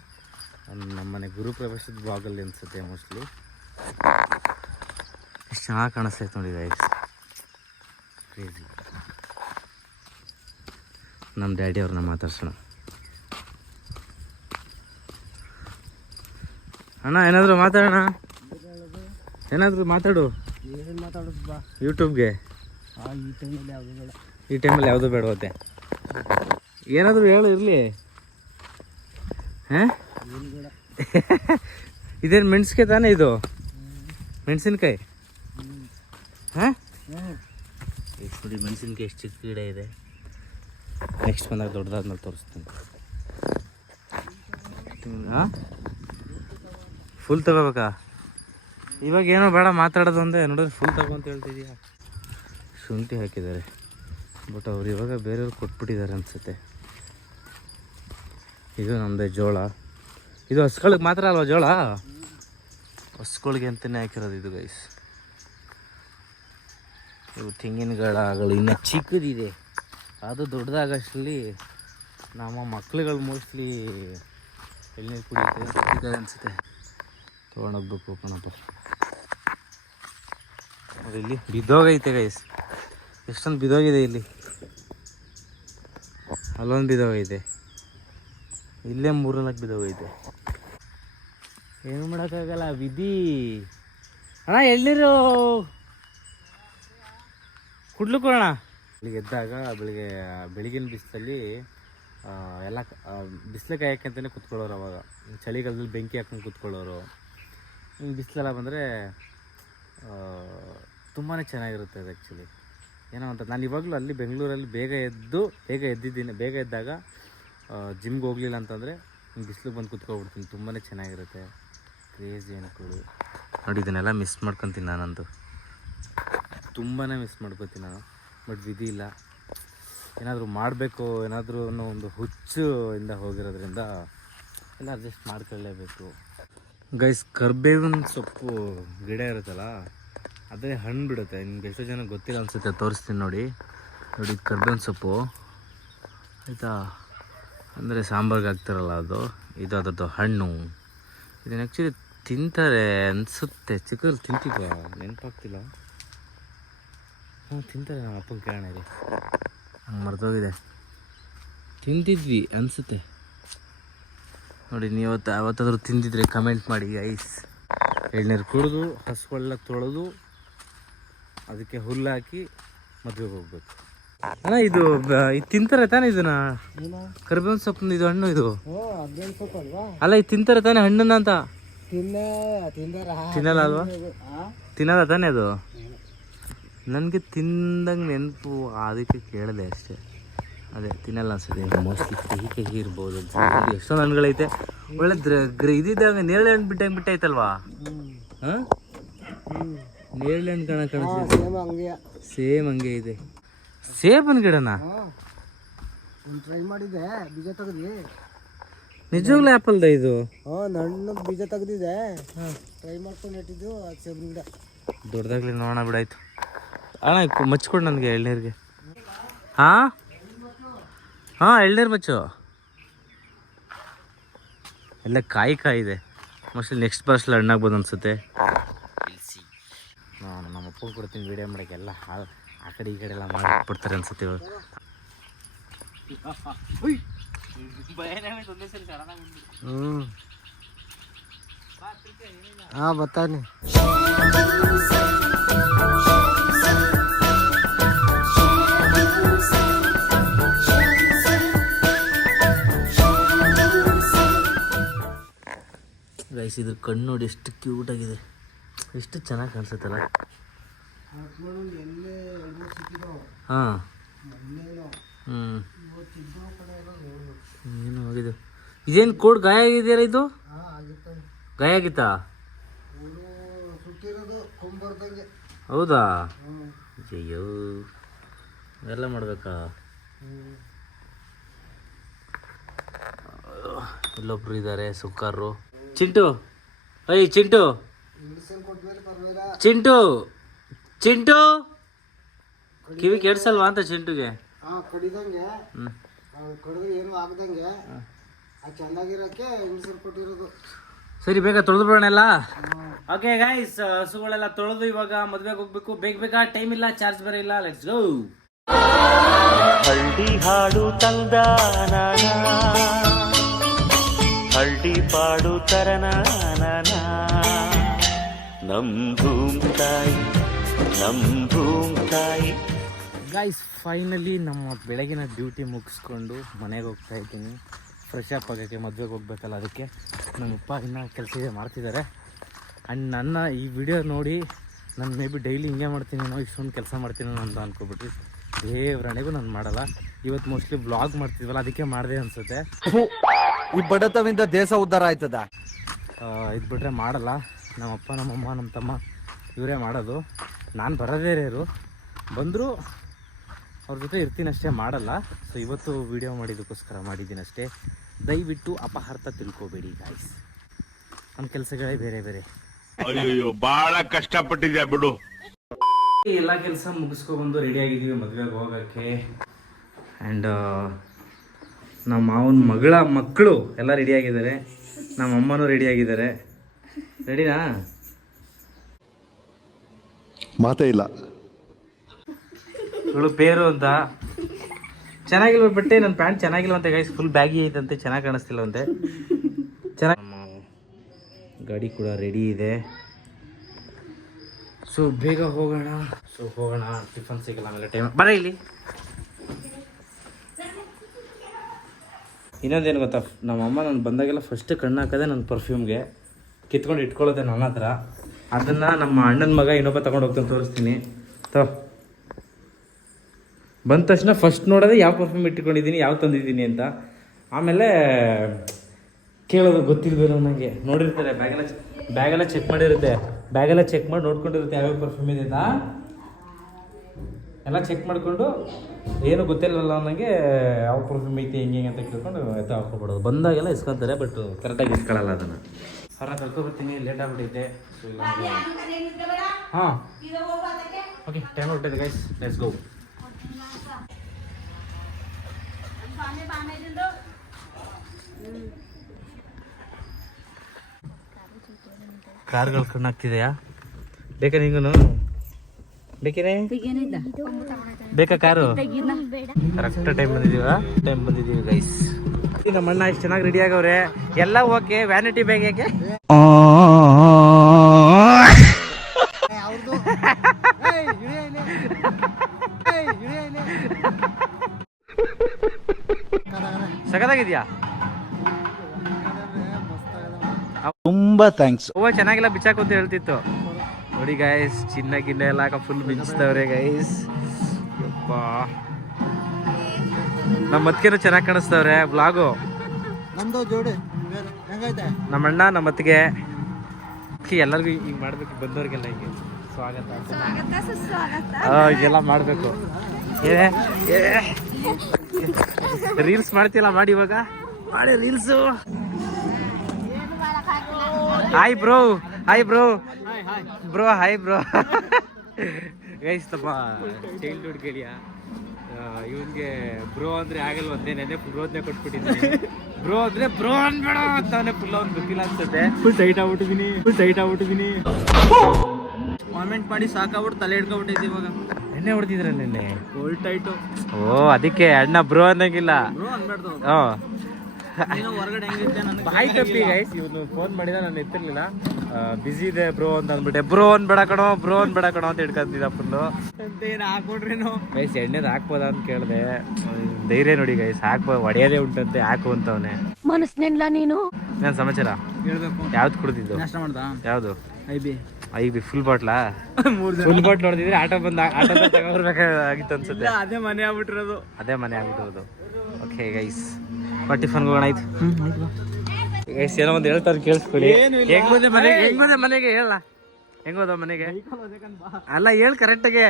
ನಮ್ಮನೆ ಗುರುಪ್ರವೇಶದ ಬ್ಲಾಗಲ್ಲಿ ಅನಿಸುತ್ತೆ ಮೋಸ್ಟ್ಲಿ. ಎಷ್ಟು ಚೆನ್ನಾಗಿ ಕಾಣಿಸ್ತೈತೆ ನೋಡಿ ಗೈಸ್, ಕ್ರೇಜಿ. ನಮ್ಮ ಡ್ಯಾಡಿ ಅವ್ರನ್ನ ಮಾತಾಡ್ಸೋಣ. ಅಣ್ಣ ಏನಾದರೂ ಮಾತಾಡೋಣ, ಏನಾದರೂ ಮಾತಾಡು. ಏನು ಮಾತಾಡೋದು ಬಾ ಯೂಟ್ಯೂಬ್ಗೆ. ಈ ಟೈಮಲ್ಲಿ ಯಾವುದೂ ಬೇಡವತ್ತೆ, ಏನಾದರೂ ಹೇಳು ಇರಲಿ. ಹಾಂ ಇದೇನು ಮೆಣಸಿಗೆ ತಾನೇ ಇದು, ಮೆಣಸಿನ್ಕಾಯಿ? ಹಾಂ ಎಷ್ಟು ನೋಡಿ ಮೆಣಸಿನ್ಕಾಯಿ, ಎಷ್ಟು ಚಿಕ್ಕ ಗಿಡ ಇದೆ. ನೆಕ್ಸ್ಟ್ ಬಂದಾಗ ದೊಡ್ಡದಾದ್ಮೇಲೆ ತೋರಿಸ್ತೀನಿ. ಹಾಂ ಫುಲ್ ತಗೋಬೇಕಾ? ಇವಾಗ ಏನೋ ಬೇಡ ಮಾತಾಡೋದು ಅಂದೆ, ನೋಡಿದ್ರೆ ಫುಲ್ ತಗೋ ಅಂತ ಹೇಳ್ತಿದ್ಯಾ. ಶುಂಠಿ ಹಾಕಿದ್ದಾರೆ, ಬಟ್ ಅವ್ರು ಇವಾಗ ಬೇರೆಯವ್ರು ಕೊಟ್ಬಿಟ್ಟಿದ್ದಾರೆ ಅನಿಸುತ್ತೆ. ಇದು ನಮ್ಮದೇ ಜೋಳ. ಇದು ಹಸ್ಗಳಿಗೆ ಮಾತ್ರ ಅಲ್ವಾ ಜೋಳ? ಹಸ್ಗಳಿಗೆ ಅಂತಲೇ ಹಾಕಿರೋದು ಇದು ಗೈಸ್. ಇವು ತೆಂಗಿನ ಗಿಡಗಳು ಇನ್ನೂ ಚಿಕ್ಕದಿದೆ, ಅದು ದೊಡ್ಡದಾಗಷ್ಟರಲ್ಲಿ ನಮ್ಮ ಮಕ್ಳುಗಳು ಮೋಸ್ಟ್ಲಿ ಎಳ್ನೀರು ಕುಡಿತಾರೆ ಅನಿಸುತ್ತೆ. ತೊಗೊಂಡೋಗ್ಬೇಕು ಕಣಪ್ಪ. ಅದು ಇಲ್ಲಿ ಬಿದ್ದೋಗೈತೆ ಗೈಸ್, ಎಷ್ಟೊಂದು ಬಿದ್ದೋಗಿದೆ. ಇಲ್ಲಿ ಅಲ್ಲೊಂದು ಬಿದ್ದೋಗೈತೆ, ಇಲ್ಲೇ 3-4 ಬಿದ್ದೋಗೈತೆ. ಏನು ಮಾಡೋಕ್ಕಾಗಲ್ಲ, ವಿಧಿ. ಅಣ್ಣ ಎಳ್ನೀರು ಕುಡ್ಲಿಕ್ಕೆ ಅಣ್ಣ. ಬೆಳಿಗ್ಗೆ ಎದ್ದಾಗ ಬೆಳಿಗಿನ ಬಿಸಿಲಲ್ಲಿ ಎಲ್ಲ ಬಿಸಿಲು ಕಾಯಕ್ಕೆ ಅಂತಲೇ ಕುತ್ಕೊಳ್ಳೋರು. ಅವಾಗ ಚಳಿಗಾಲದಲ್ಲಿ ಬೆಂಕಿ ಹಾಕೊಂಡು ಕುತ್ಕೊಳ್ಳೋರು. ಹಿಂಗೆ ಬಿಸಿಲೆಲ್ಲ ಬಂದರೆ ತುಂಬಾ ಚೆನ್ನಾಗಿರುತ್ತೆ ಅದು ಆ್ಯಕ್ಚುಲಿ. ಏನೋ ಅಂತ ನಾನು ಇವಾಗಲೂ ಅಲ್ಲಿ ಬೆಂಗಳೂರಲ್ಲಿ ಬೇಗ ಎದ್ದಾಗ ಜಿಮ್ಗೆ ಹೋಗಲಿಲ್ಲ ಅಂತಂದರೆ ಬಿಸಿಲು ಬಂದು ಕುತ್ಕೊಬಿಡ್ತೀನಿ. ತುಂಬಾ ಚೆನ್ನಾಗಿರುತ್ತೆ, ಕ್ರೇಜಿ ಅನ್ಕೊಳ್ಳಿ. ನೋಡಿ ಇದನ್ನೆಲ್ಲ ಮಿಸ್ ಮಾಡ್ಕೊತೀನಿ ನಾನಂತೂ, ತುಂಬಾ ಮಿಸ್ ಮಾಡ್ಕೊತೀನಿ ನಾನು. ಬಟ್ ವಿಧಿ ಇಲ್ಲ, ಏನಾದರೂ ಮಾಡಬೇಕು, ಏನಾದರೂ ಒಂದು ಹುಚ್ಚು ಇಂದ ಹೋಗಿರೋದ್ರಿಂದ ಎಲ್ಲ ಅಡ್ಜಸ್ಟ್ ಮಾಡ್ಕೊಳ್ಳೇಬೇಕು ಗೈಸ್. ಕರ್ಬೇವಿನ ಸೊಪ್ಪು ಗಿಡ ಇರುತ್ತಲ್ಲ, ಅದೇ ಹಣ್ಣು ಬಿಡುತ್ತೆ. ನಿಮ್ಗೆ ಎಷ್ಟೋ ಜನ ಗೊತ್ತಿಲ್ಲ ಅನಿಸುತ್ತೆ, ತೋರಿಸ್ತೀನಿ ನೋಡಿ. ನೋಡಿ ಕರ್ಬೇವಿನ ಸೊಪ್ಪು ಆಯಿತಾ, ಅಂದರೆ ಸಾಂಬಾರ್ಗೆ ಹಾಕ್ತಾರಲ್ಲ ಅದು, ಇದು ಅದರದ್ದು ಹಣ್ಣು. ಇದನ್ನು ಆ್ಯಕ್ಚುಲಿ ತಿಂತಾರೆ ಅನಿಸುತ್ತೆ, ಚಿಕ್ಕಲ್ಲಿ ತಿಂತಿದ್ದೆ, ನೆನಪಾಗ್ತಿಲ್ಲ. ತಿಂತಾರೆ, ನಮ್ಮ ಅಪ್ಪನ ಕೇಳೋಣ ಇದೆ, ಹಂಗೆ ಮರ್ತೋಗಿದೆ. ತಿಂತಿದ್ವಿ ಅನಿಸುತ್ತೆ ನೋಡಿ. ನೀವು ಯಾವತ್ತಾದರೂ ತಿಂದಿದ್ರೆ ಕಮೆಂಟ್ ಮಾಡಿ ಗೈಸ್. ಎಳ್ನೀರು ಕುಡಿದು ಹಸುಗಳೆಲ್ಲ ತೊಳೆದು ಅದಕ್ಕೆ ಹುಲ್ಲು ಹಾಕಿ ಮದುವೆಗೆ ಹೋಗ್ಬೇಕು. ಅಣ್ಣ ಇದು ತಿಂತಾರೆ ತಾನೇ ಇದನ್ನ, ಕರಿಬೇವಿನ ಸೊಪ್ಪು ಇದು ಹಣ್ಣು ಇದು ಅಲ್ಲ, ಇದು ತಿಂತಾರೆ ತಾನೇ ಹಣ್ಣನ್ನ ಅಂತ? ತಿನ್ನಲ್ಲ ಅಲ್ವಾ? ತಿನ್ನಲ್ಲ ತಾನೇ ಅದು? ನನಗೆ ತಿಂದಂಗೆ ನೆನಪು, ಅದಕ್ಕೆ ಕೇಳಿದೆ ಅಷ್ಟೇ. ಅದೇ ತಿನ್ನಲ್ಲ ಅನ್ಸುತ್ತೆ, ಮೋಸ್ಟ್ಲಿ ಕಹಿ ಇರ್ಬೋದು ಅನ್ಸುತ್ತೆ. ಎಷ್ಟೊಂದು ಹಣ್ಣುಗಳೈತೆ, ಒಳ್ಳೆ ಇದ್ದಿದ್ದಂಗೆ ನೇರಳೆ ಹಣ್ಣು ಬಿಟ್ಟಂಗೆ ಬಿಟ್ಟೈತಲ್ವಾ? ಹಾಂ, ನೇರಳೆ ಹಣ್ಣು ಕಾಣಿಸ್ತಿದೆ, ಸೇಮ್ ಹಂಗೆ ಇದೆ. ಸೇಬನ್ ಗಿಡನಾ? ಟ್ರೈ ಮಾಡಿದ್ದೆ, ಬೀಜ ತೆಗ್ದು. ನಿಜವಾಗ್ಲೂ ಆ್ಯಪಲ್ದ ಇದು? ಹಣ್ಣು ಬೀಜ ತೆಗ್ದಿದೆ, ಟ್ರೈ ಮಾಡ್ಕೊಂಡು ಇಟ್ಟಿದ್ದು. ಅದು ಸೇಬಿನ ಗಿಡ ದೊಡ್ಡದಾಗ್ಲಿ ನೋಡೋಣ ಬಿಡಾಯ್ತು. ಅಣ್ಣ ಮಚ್ಕೊಡು ನನಗೆ ಎಳ್ನೀರಿಗೆ. ಹಾಂ ಹಾಂ, ಎಳ್ನೀರು ಮಚ್ಚು. ಎಲ್ಲ ಕಾಯಿ ಇದೆ, ಮೋಸ್ಟ್ಲಿ ನೆಕ್ಸ್ಟ್ ಬರ್ಸ್ಲಿ ಹಣ್ಣಾಗ್ಬೋದು ಅನ್ಸುತ್ತೆ. ನಮ್ಮ ಅಪ್ಪಗೆ ಕೊಡ್ತೀನಿ ವೀಡಿಯೋ ಮಾಡೋಕ್ಕೆಲ್ಲ, ಆ ಕಡೆ ಈ ಕಡೆ ಎಲ್ಲ ಮಾಡಿಬಿಡ್ತಾರೆ ಅನ್ಸುತ್ತೆ ಇವಾಗ. ಹಾಂ ಬರ್ತಾನೆ. ಗೈಸ್ ಇದ್ರ ಕಣ್ಣು ನೋಡಿ ಎಷ್ಟು ಕ್ಯೂಟಾಗಿದೆ, ಎಷ್ಟು ಚೆನ್ನಾಗಿ ಕಾಣಿಸುತ್ತಲ್ಲ. ಹಾಂ ಏನು ಆಗಿದೆ? ಇದೇನು ಕೋಡ್ ಗಾಯ ಆಗಿದೆಯಲ್ಲ ಇದು? ಗಾಯ ಆಗಿತ್ತಾ? ಹೌದಾ? ಅಯ್ಯೋ, ಎಲ್ಲ ಮಾಡ್ಬೇಕಾ? ಇಲ್ಲೊಬ್ರು ಇದ್ದಾರೆ ಸುಕ್ಕಾರರು. ಚಿಂಟು, ಅಯ್ಯ ಚಿಂಟು, ಚಿಂಟು ಚಿಂಟು ಕಿವಿ ಕೆಡ್ಸಲ್ವಾ ಅಂತ ಚಿಂಟುಗೆ? ಕಡಿದಂಗೆ ಕಡಿದ್ರೆ ಏನು ಆಗದಂಗೆ ಚೆನ್ನಾಗಿರೋಕ್ಕೆ ಇಂಗ್ಲೀಷಲ್ಲಿ ಕೊಟ್ಟಿರೋದು. ಸರಿ, ಬೇಗ ತೊಳೆದು ಬಿಡೋಣ ಎಲ್ಲ. ಓಕೆ ಗೈಸ್, ಹಸುಗಳೆಲ್ಲ ತೊಳೆದು ಇವಾಗ ಮದುವೆಗೆ ಹೋಗ್ಬೇಕು. ಬೇಗ ಟೈಮ್ ಇಲ್ಲ, ಚಾರ್ಜ್ ಬೇರೆ ಇಲ್ಲ. Let's go. ಹಳ್ಳಿ ಹಾಡು ತಂದ ಹಳ್ಳಿ ಪಾಡು ತರನ ನಮ್ ಭೂಮ್ ತಾಯಿ. ಗೈಸ್ ಫೈನಲಿ ನಮ್ಮ ಬೆಳಗಿನ ಡ್ಯೂಟಿ ಮುಗಿಸ್ಕೊಂಡು ಮನೆಗೆ ಹೋಗ್ತಾ ಇದ್ದೀನಿ. ಫ್ರೆಶ್ ಅಪ್ ಆಗೋಕ್ಕೆ, ಮದುವೆಗೆ ಹೋಗ್ಬೇಕಲ್ಲ, ಅದಕ್ಕೆ ನಮ್ಮಪ್ಪ ಇನ್ನೂ ಕೆಲಸ ಇದೆ ಮಾಡ್ತಿದ್ದಾರೆ. ಆ್ಯಂಡ್ ನನ್ನ ಈ ವಿಡಿಯೋ ನೋಡಿ ನಾನು ಮೇ ಬಿ ಡೈಲಿ ಹಿಂಗೆ ಮಾಡ್ತೀನಿ, ಇಷ್ಟೊಂದು ಕೆಲಸ ಮಾಡ್ತೀನಿ ಅಂತ ಅಂದ್ಕೊಬಿಟ್ರಿ. ದೇವ್ರಣೆಗೂ ನಾನು ಮಾಡಲ್ಲ. ಇವತ್ತು ಮೋಸ್ಟ್ಲಿ ಬ್ಲಾಗ್ ಮಾಡ್ತಿದ್ವಲ್ಲ, ಅದಕ್ಕೆ ಮಾಡಿದೆ ಅನಿಸುತ್ತೆ. ಈ ಬಡತವಿಂದ ದೇಶ ಉದ್ಧಾರ ಆಯ್ತದ. ಇದು ಬಿಟ್ಟರೆ ಮಾಡಲ್ಲ. ನಮ್ಮಪ್ಪ, ನಮ್ಮಮ್ಮ, ನಮ್ಮ ತಮ್ಮ ಇವರೇ ಮಾಡೋದು. ನಾನು ಬರೋದೇ ರೇರು, ಬಂದರೂ ಅವ್ರ ಜೊತೆ ಇರ್ತೀನಿ ಅಷ್ಟೇ, ಮಾಡಲ್ಲ. ಸೊ ಇವತ್ತು ವೀಡಿಯೋ ಮಾಡಿದ್ದಕ್ಕೋಸ್ಕರ ಮಾಡಿದ್ದೀನಿ ಅಷ್ಟೇ. ದಯವಿಟ್ಟು ಅಪಹಾರ್ಥ ತಿಳ್ಕೊಬೇಡಿ ಗಾಯ್ಸ್, ನಮ್ಮ ಕೆಲಸಗಳೇ ಬೇರೆ ಬೇರೆ. ಅಯ್ಯೋ, ಭಾಳ ಕಷ್ಟಪಟ್ಟಿದ್ಯಾ ಬಿಡು. ಎಲ್ಲ ಕೆಲಸ ಮುಗಿಸ್ಕೊಬಂದು ರೆಡಿ ಆಗಿದ್ದೀವಿ ಮದುವೆಗೆ ಹೋಗೋಕ್ಕೆ. ಆ್ಯಂಡ್ ನಮ್ಮ ಮಾವನ ಮಕ್ಕಳು ಎಲ್ಲ ರೆಡಿಯಾಗಿದ್ದಾರೆ, ನಮ್ಮ ಅಮ್ಮನೂ ರೆಡಿಯಾಗಿದ್ದಾರೆ. ರೆಡಿನಾ? ಮಾತೇ ಇಲ್ಲ. ಇವಳು ಪೇರು ಅಂತ. ಚೆನ್ನಾಗಿಲ್ವ ಬಟ್ಟೆ? ನನ್ನ ಪ್ಯಾಂಟ್ ಚೆನ್ನಾಗಿಲ್ವಂತೆ ಗೈಸ್, ಫುಲ್ ಬ್ಯಾಗಿ ಐತಂತೆ, ಚೆನ್ನಾಗಿ ಕಾಣಿಸ್ತಿಲ್ವಂತೆ. ಚೆನ್ನಾಗಿ. ನಮ್ಮ ಗಾಡಿ ಕೂಡ ರೆಡಿ ಇದೆ. ಸೊ ಬೇಗ ಹೋಗೋಣ. ಟಿಫನ್ ಸಿಗಲ್ಲ, ಆಮೇಲೆ ಟೈಮ್. ಬರ ಇಲ್ಲಿ. ಇನ್ನೊಂದೇನು ಗೊತ್ತಾ, ನಮ್ಮಮ್ಮ ನಾನು ಬಂದಾಗೆಲ್ಲ ಫಸ್ಟ್ ಕಣ್ಣು ಹಾಕೋದೆ ನನ್ನ ಪರ್ಫ್ಯೂಮ್ಗೆ, ಕಿತ್ಕೊಂಡು ಇಟ್ಕೊಳ್ಳೋದೆ ನನ್ನ ಹತ್ರ. ಅದನ್ನು ನಮ್ಮ ಅಣ್ಣನ ಮಗ ಇನ್ನೊಬ್ಬ ತೊಗೊಂಡು ಹೋಗ್ತಾನೆ, ತೋರಿಸ್ತೀನಿ. ಬಂದ ತಕ್ಷಣ ಫಸ್ಟ್ ನೋಡೋದೆ ಯಾವ ಪರ್ಫ್ಯೂಮ್ ಇಟ್ಕೊಂಡಿದ್ದೀನಿ, ಯಾವ ತಂದಿದ್ದೀನಿ ಅಂತ. ಆಮೇಲೆ ಕೇಳೋದು ಗೊತ್ತಿಲ್ವೇನೋ ನನಗೆ. ನೋಡಿರ್ತಾರೆ, ಬ್ಯಾಗೆಲ್ಲ ಚೆಕ್ ಮಾಡಿರುತ್ತೆ, ಬ್ಯಾಗೆಲ್ಲ ಚೆಕ್ ಮಾಡಿ ನೋಡ್ಕೊಂಡಿರುತ್ತೆ ಯಾವ್ಯಾವ ಪರ್ಫ್ಯೂಮ್ ಇದೆ ಅಂತ. ಎಲ್ಲ ಚೆಕ್ ಮಾಡಿಕೊಂಡು ಏನು ಗೊತ್ತಿಲ್ಲಲ್ಲ ನನಗೆ ಯಾವ ಪರ್ಫ್ಯೂಮ್ ಐತಿ ಹೆಂಗೆ ಅಂತ ಕೇಳ್ಕೊಂಡು ಹಾಕ್ಕೊಬಿಡೋದು. ಬಂದಾಗೆಲ್ಲ ಇಸ್ಕೊತಾರೆ, ಬಟ್ ಕರೆಕ್ಟಾಗಿ ಇಸ್ಕೊಳ್ಳಲ್ಲ ಅದನ್ನು. ಹೊರ ಕರ್ಕೊಬರ್ತೀನಿ, ಲೇಟ್ ಆಗ್ಬಿಟ್ಟೈತೆ. ಹಾಂ ಓಕೆ, ಟೈಮ್ ಆಗ್ಬಿಟ್ಟಿದೆ ಗೈಸ್, ಲೆಟ್ಸ್ ಗೋ. ಕಾರ್ಗಳು ಕಣ್ಣಾಗ್ತಿದೆಯಾ? ಬೇಕಾ ನಿಂಗೂ? ಬೇಕೇನೆ? ಬೇಕಾ ಕಾರು? ಕರೆಕ್ಟ್ ಟೈಮ್ ಬಂದಿದ್ದೀವಿ ಗೈಸ್. ನಮ್ಮ ಅಣ್ಣ ಎಷ್ಟು ಚೆನ್ನಾಗಿ ರೆಡಿ ಆಗವ್ರೆ. ಎಲ್ಲ ಓಕೆ, ವ್ಯಾನಿಟಿ ಬ್ಯಾಗ್ ಯಾಕೆ? ಸಖತ್ತಾಗಿದ್ಯಾ? ತುಂಬಾ ಥ್ಯಾಂಕ್ಸ್. ಓ ಚೆನ್ನಾಗಿಲ್ಲ ಬಿಚ್ಚಾಕು ಅಂತ ಹೇಳ್ತಿತ್ತು. ನೋಡಿ ಗೈಸ್, ಚಿನ್ನ ಗಿನ್ನ ಎಲ್ಲ ಫುಲ್ ಮಿಂಚ್ತವ್ರೆ ಗೈಸ್. ಯಪ್ಪ, ನಮ್ಮ ಮತ್ಕೇನು ಚೆನ್ನಾಗಿ ಕಾಣಿಸ್ತವ್ರೆ. ಬ್ಲಾಗು ನಮ್ದು ಜೋಡಿ ಹೆಂಗೈತೆ? ನಮ್ಮ ಅಣ್ಣ ನಮ್ಮ ಅತ್ತಿಗೆ ಎಲ್ಲರಿಗೂ ಹಿಂಗೆ ಮಾಡ್ಬೇಕು, ಬಂದವ್ರಿಗೆಲ್ಲ ಹಿಂಗೆ ಸ್ವಾಗತ ಹೀಗೆಲ್ಲ ಮಾಡಬೇಕು. ರೀಲ್ಸ್ ಮಾಡ್ತೀಯಲ್ಲ, ಮಾಡಿ ಇವಾಗ ಮಾಡಿ reels. Hi bro, hi bro, bro hi bro. Guys ತಮ್ಮ ಚೈಲ್ಡ್ಹುಡ್ ಗೆಳೆಯ, ಇವನ್ಗೆ ಬ್ರೋ ಅಂದ್ರೆ ಆಗಲ್ವಂತೆ. ನೆನೆ ಬ್ರೋದ್ನೇ ಕೊಟ್ಬಿಟ್ಟಿದ್ದೀನಿ. ಬ್ರೋ ಅಂದ್ರೆ ಬ್ರೋ ಅನ್ಬೇಡ ಅಂತ ಅವನೇ ಫುಲ್ ಅವ್ನು ಗೊತ್ತಿಲ್ಲ ಅನ್ಸುತ್ತೆ. Full tight ಆಗ್ಬಿಟ್ಟಿದ್ದೀನಿ. ಕಾಮೆಂಟ್ ಮಾಡಿ ಸಾಕಾಗ್ಬಿಟ್ಟು ತಲೆ ಹಿಡ್ಕೊಬಿಟ್ಟೈತಿ ಇವಾಗ. ಎಣ್ಣೆ ಹೊಡೆದಿದ್ರ ನಿನ್ನೆ ಫುಲ್ ಟೈಟು. ಓ ಅದಕ್ಕೆ ಅಣ್ಣ ಬ್ರೋ ಅನ್ನಂಗಿಲ್ಲ. ಬ್ರೋ ಅನ್ಬೇಡ್ದು. ಹ್ಞೂ ಹೊರಗಡೆ ಹೆಂಗಿದ್ದೆ ನನಗೆ ಬಾಯ್ ತಪ್ಪಿ ಗೈಸ್. ಇವನು ಫೋನ್ ಮಾಡಿದ, ನಾನು ಎತ್ತಿರ್ಲಿಲ್ಲ. ಬಿಸಿ ಇದೆ ಬ್ರೋ ಅಂತ ಅಂದ್ಬಿಟ್ಟೆ. ಬ್ರೋ ಅನ್ಬೇಡ ಕಣೋ ಅಂತ ಹಿಡ್ಕೊಂತಿದ್ದ ಫುಲ್ಲು. ಏನು ಹಾಕೊಡ್ರೇನು ಗೈಸ್? ಎಣ್ಣೆದು ಹಾಕ್ಬೋದಾ ಅಂತ ಕೇಳಿದೆ. ಧೈರ್ಯ ನೋಡಿ ಗೈಸ್, ಹಾಕ್ಬೋದು, ಹೊಡೆಯೋದೇ ಉಂಟಂತೆ, ಹಾಕು ಅಂತವನೆ. ಮನಸ್ಸಿನಿಲ್ಲ ನೀನು. ನಾನು ಸಮಾಚಾರ ಹೇಳ್ಬೇಕು. ಯಾವ್ದು ಕುಡ್ದಿದ್ದು? ನಾಷ್ಟ ಮಾಡ್ದ? ಯಾವುದು? ಐ ಬಿ ಫುಲ್ ಬಾಟ್ಲಾ? ಫುಲ್ ಬಾಟ್ಲ್ ಹೊಡೆದಿದ್ರೆ ಆಟೋ ತಗೋರ್ಬೇಕಾಗಿತ್ತು ಅನ್ಸುತ್ತೆ. ಅದೇ ಮನೆ ಆಗ್ಬಿಟ್ಟಿರೋದು. ಓಕೆ ಗೈಸ್, ಟಿಫನ್ಗೆ ಹೋಗೋಣ. ಆಯ್ತು ಗೈಸ್, ಏನೋ ಒಂದು ಹೇಳ್ತಾರೆ ಕೇಳಿಸ್ಕೊಳ್ಳಿ. ಹೆಂಗೋದೆ ಮನೆಗೆ ಹೇಳ. ಹೆಂಗೋದ ಮನೆಗೆ? ಅಲ್ಲ ಹೇಳು ಕರೆಕ್ಟಾಗೆ.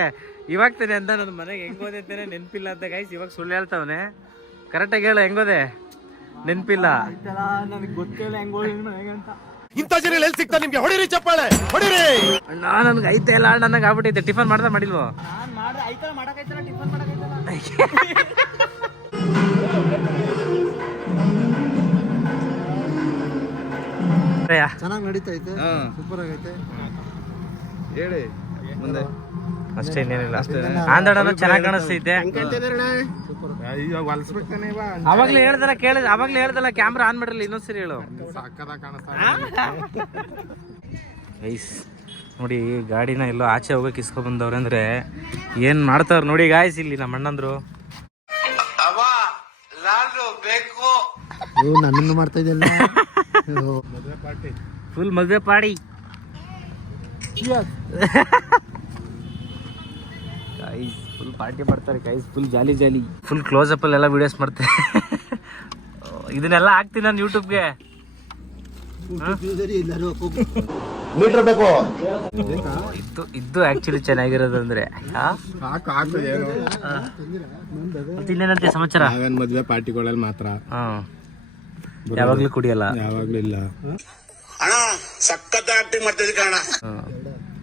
ಇವಾಗ ತಾನೆ ಅಂತ ನನ್ನ ಮನೆಗೆ ಹೆಂಗೋದೆ ಅಂತಾನೆ ನೆನಪಿಲ್ಲ ಅಂತ ಗೈಸ್. ಇವಾಗ ಸುಳ್ಳು ಹೇಳ್ತಾವನೆ. ಕರೆಕ್ಟಾಗಿ ಹೇಳು, ಹೆಂಗೋದೆ? ನೆನಪಿಲ್ಲ. ನನಗೆ ಗೊತ್ತಿಲ್ಲ ಹೆಂಗೋದ ಮನೆಗೆ ಅಂತ. ಇಂಥ ಜನ ಎಲ್ಲಿ ಸಿಗ್ತಾ ನಿಮ್ಗೆ? ಹೊಡಿರಿ ಚಪ್ಪಾಳೆ, ಹೊಡಿರಿ. ಅಣ್ಣ ನನ್ಗೆ ಐತೆ ಇಲ್ಲ, ನನಗೆ ಆಗ್ಬಿಟ್ಟೈತೆ. ಟಿಫನ್ ಮಾಡ್ದ ಮಾಡಿಲ್ವೋ? ನಾನು ಮಾಡ್ದೆ, ಐತಲ್ಲ ಮಾಡಕೈತಲ್ಲ, ಟಿಫನ್ ಮಾಡಕೈತಲ್ಲ. ಚೆನ್ನಾಗಿ ನಡೀತೈತೆ, ಸೂಪರ್ ಆಗೈತೆ. ಹೇಳಿ ಮುಂದೆ. ಅಷ್ಟೇ, ಇನ್ನೇನಿಲ್ಲ. ಆಂಧ್ರನು ಚೆನ್ನಾಗಿ ಕಾಣಿಸ್ತೈತೆ. ಅವಾಗ್ಲೇ ಹೇಳ್ದಲ್ಲ ಕ್ಯಾಮ್ರಾ ಆನ್ ಮಾಡಿರಲಿಲ್ಲ. ಇನ್ನೊಂದ್ಸರಿ ಹೇಳು. ಗೈಸ್ ನೋಡಿ, ಗಾಡಿನ ಎಲ್ಲೋ ಆಚೆ ಹೋಗಕ್ಕೆ ಇಸ್ಕೊಂಡ್ ಬಂದವ್ರೆ ಅಂದ್ರೆ ಏನ್ ಮಾಡ್ತಾವ್ರ ನೋಡಿ ಗಾಯ್ಸ್. ಇಲ್ಲಿ ನಮ್ಮ ಅಣ್ಣಂದ್ರು ನನ್ನನ್ನು ಮಾಡ್ತಾ ಇದೆಲ್ಲ. ಫುಲ್ ಮದ್ವೆ ಪಾಡಿ. ಗೈಸ್ ಫುಲ್ ಪಾರ್ಟಿ ಮಾಡ್ತಾರೆ guys. Full jolly full close up ಅಲ್ಲೆಲ್ಲ ವಿಡಿಯೋಸ್ ಮಾಡ್ತಾರೆ. ಇದನ್ನೆಲ್ಲ ಹಾಕ್ತೀನಿ ನಾನು ಯೂಟ್ಯೂಬ್ಗೆ. ಮೀಟರ್ ಬೇಕು. ಇದ್ದು ಆಕ್ಚುಲಿ ಚೆನ್ನಾಗಿರೋದು ಅಂದ್ರೆ ಇನ್ನೇನಂತೆ ಸಮಾಚಾರ? ಮದ್ವೆ ಪಾರ್ಟಿಗಳಲ್ಲಿ ಮಾತ್ರ. ಯಾವಾಗ್ಲೂ ಕುಡಿಯಲ್ಲ, ಯಾವಾಗ್ಲೂ ಇಲ್ಲ.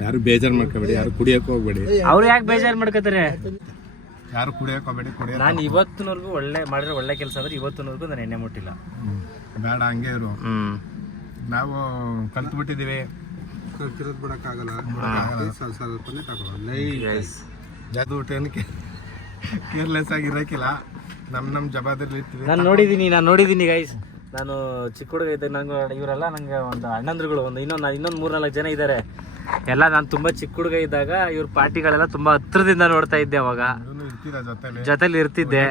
ಯಾರು ಬೇಜಾರ್ ಮಾಡ್ಕೋಬೇಡಿ, ಯಾರು ಕುಡಿಯಕ್ ಹೋಗ್ಬೇಡಿ. ಅವ್ರು ಯಾಕೆ ಬೇಜಾರ್ ಮಾಡ್ಕೋತಾರೆ? ಯಾರು ಕುಡಿಯಕ್ ಹೋಗ್ಬೇಡಿ. ನಾನು ಇವತ್ತಿನವರೆಗೂ ಮಾಡಿದ್ರೆ ಒಳ್ಳೆ ಕೆಲಸ ಅಂದ್ರೆ ಇವತ್ತಿನವರೆಗೂ ನಾನು ಎಣ್ಣೆ ಮುಟ್ಟಿಲ್ಲ. ಬೇಡ, ಹಂಗೆ ಇರು. ನಾವು ಕಲ್ತು ಬಿಟ್ಟಿದೀವಿ. ಕಲ್ತಿರೋದು ಬಿಡಕ್ಕಾಗಲ್ಲ. ಸ್ವಲ್ಪನೇ ತಗೊಳ್ಳೋಣ. ಅದು ಟೆನ್ಗೆ ಕೇರ್ಲೆಸ್ ಆಗಿರಕ್ಕಿಲ್ಲ. ನಮ್ಮ ಜವಾಬ್ದಾರಿ ಇರ್ತೀವಿ. ನಾನು ನೋಡಿದ್ದೀನಿ ಗೈಸ್. ನಾನು ಚಿಕ್ಕ ಹುಡುಗ ಇದ್ದಾಗ ನಂಗೆ ಇವರೆಲ್ಲ ನಂಗೆ ಒಂದು ಅಣ್ಣಂದ್ರುಗಳು ಇನ್ನೊಂದು 3-4 ಜನ ಇದ್ದಾರೆ. ಎಲ್ಲ ನಾನು ತುಂಬಾ ಚಿಕ್ಕ ಹುಡುಗ ಇದ್ದಾಗ ಇವ್ರ ಪಾರ್ಟಿಗಳೆಲ್ಲ ತುಂಬಾ ಹತ್ರದಿಂದ ನೋಡ್ತಾ ಇದ್ದೆ. ಅವಾಗ ಜೊತೆಲಿ ಇರ್ತಿದ್ದೆ.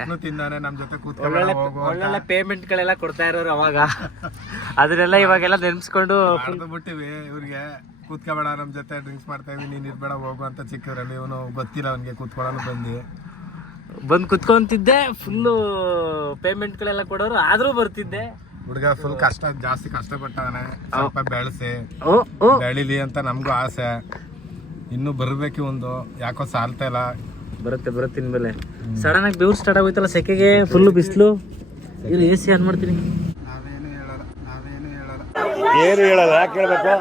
ಒಳ್ಳೊಳ್ಳೆ ಪೇಮೆಂಟ್ ಗಳೆಲ್ಲ ಕೊಡ್ತಾ ಇರೋರು ಅವಾಗ. ಅದನ್ನೆಲ್ಲ ಇವಾಗೆಲ್ಲ ನೆನ್ಸ್ಕೊಂಡು ಬಿಟ್ಟಿವಿ. ಇವ್ರಿಗೆ ಕೂತ್ಕೋಬೇಡ, ನಮ್ ಜೊತೆ ಡ್ರಿಂಕ್ಸ್ ಮಾಡ್ತಾ ಇದ್ವಿ, ನೀನ್ ಇರ್ಬೇಡ ಹೋಗು ಅಂತ ಚಿಕ್ಕವರಲ್ಲಿ. ಇವನು ಗೊತ್ತಿಲ್ಲ ಅವನಿಗೆ ಕೂತ್ಕೊಳ್ಳೋನು ಬಂದು ಕುತ್ಕೊಂತಿದ್ದೆ. ಫುಲ್ಲು ಪೇಮೆಂಟ್ಗಳೆಲ್ಲ ಕೊಡೋರು, ಆದ್ರೂ ಬರ್ತಿದ್ದೆ. ಹುಡುಗ ಫುಲ್ ಜಾಸ್ತಿ ಕಷ್ಟಪಟ್ಟವನೆ. ಸ್ವಲ್ಪ ಬೆಳಿಲಿ ಅಂತ ನಮಗೂ ಆಸೆ. ಇನ್ನು ಬರ್ಬೇಕು. ಒಂದು ಯಾಕೋ ಸಾಲ್ತಾ ಇಲ್ಲ. ಬರುತ್ತೆ ಇನ್ಮೇಲೆ. ಸಡನ್ ಆಗಿ ಬೆವ್ರು ಸ್ಟಾರ್ಟ್ ಆಗೋಯ್ತಲ್ಲ ಸೆಕೆಗೆ. ಫುಲ್ ಬಿಸಿಲು. AC ಆನ್ ಮಾಡ್ತೀನಿ. ಏನು ಹೇಳಲ್ಲ, ಯಾಕೆ ಹೇಳ್ಬೇಕು?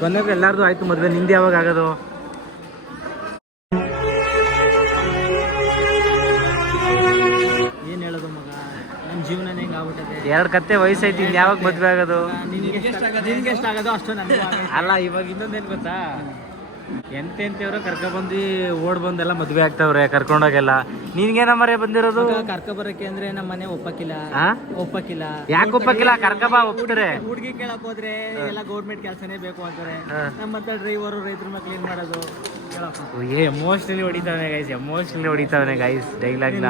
ಕೊನೆಗೂ ಎಲ್ಲಾರ್ದು ಆಯ್ತು ಮದ್ವೆ. ನಿಂದು ಯಾವಾಗ ಆಗೋದು? ಏನ್ ಹೇಳೋದು ಮಗ, ನನ್ನ ಜೀವನನೇ ಹಿಂಗೆ ಆಗ್ಬಿಟ್ಟದೆ. 2 ಕತ್ತೆ ವಯಸ್ಸೈತಿ, ಇನ್ ಯಾವಾಗ ಮದ್ವೆ ಆಗೋದು? ನಿನ್ಗೆ ಎಷ್ಟಾಗೋದು ಅಷ್ಟು ನನಗೆ ಅಲ್ಲ, ಇವಾಗ ಇನ್ನೊಂದೇನ್ ಗೊತ್ತಾ, ಎಂತೆಂತವ್ರು ಕರ್ಕೊಬಂದು ಓಡ್ ಬಂದೆಲ್ಲ ಮದ್ವೆ ಆಗ್ತಾವ್ರೆ ಕರ್ಕೊಂಡೋಗೆಲ್ಲ. ನಿನ್ಗೇನ ಮರೆ ಬಂದಿರೋದು? ಕರ್ಕ ಬರಕ್ಕೆ ಅಂದ್ರೆ ನಮ್ಮ ಮನೆ ಒಪ್ಪಕ್ಕಿಲ್ಲ. ಒಪ್ಪಕ್ಕಿಲ್ಲ. ಯಾಕೆ ಒಪ್ಪಕ್ಕಿಲ್ಲ? ಕರ್ಕಬಾ ಒಪ್ತಾರೆ. ಹುಡುಗಿ ಕೇಳಕ್ ಹೋದ್ರೆ ಎಲ್ಲ ಗೌರ್ಮೆಂಟ್ ಕೆಲಸನೇ ಬೇಕು ಅಂತಾರೆ. ನಮ್ಮಂತ ಡ್ರೈವರು ರೈತರ ಮಕ್ಳು ಏನ್ ಮಾಡೋದು ಹೇಳಪ್ಪ. ಎಮೋಷನಲಿ ಹೊಡಿತಾವನೆ ಗೈಸ್ ಡೈಲಾಗ್ ನ.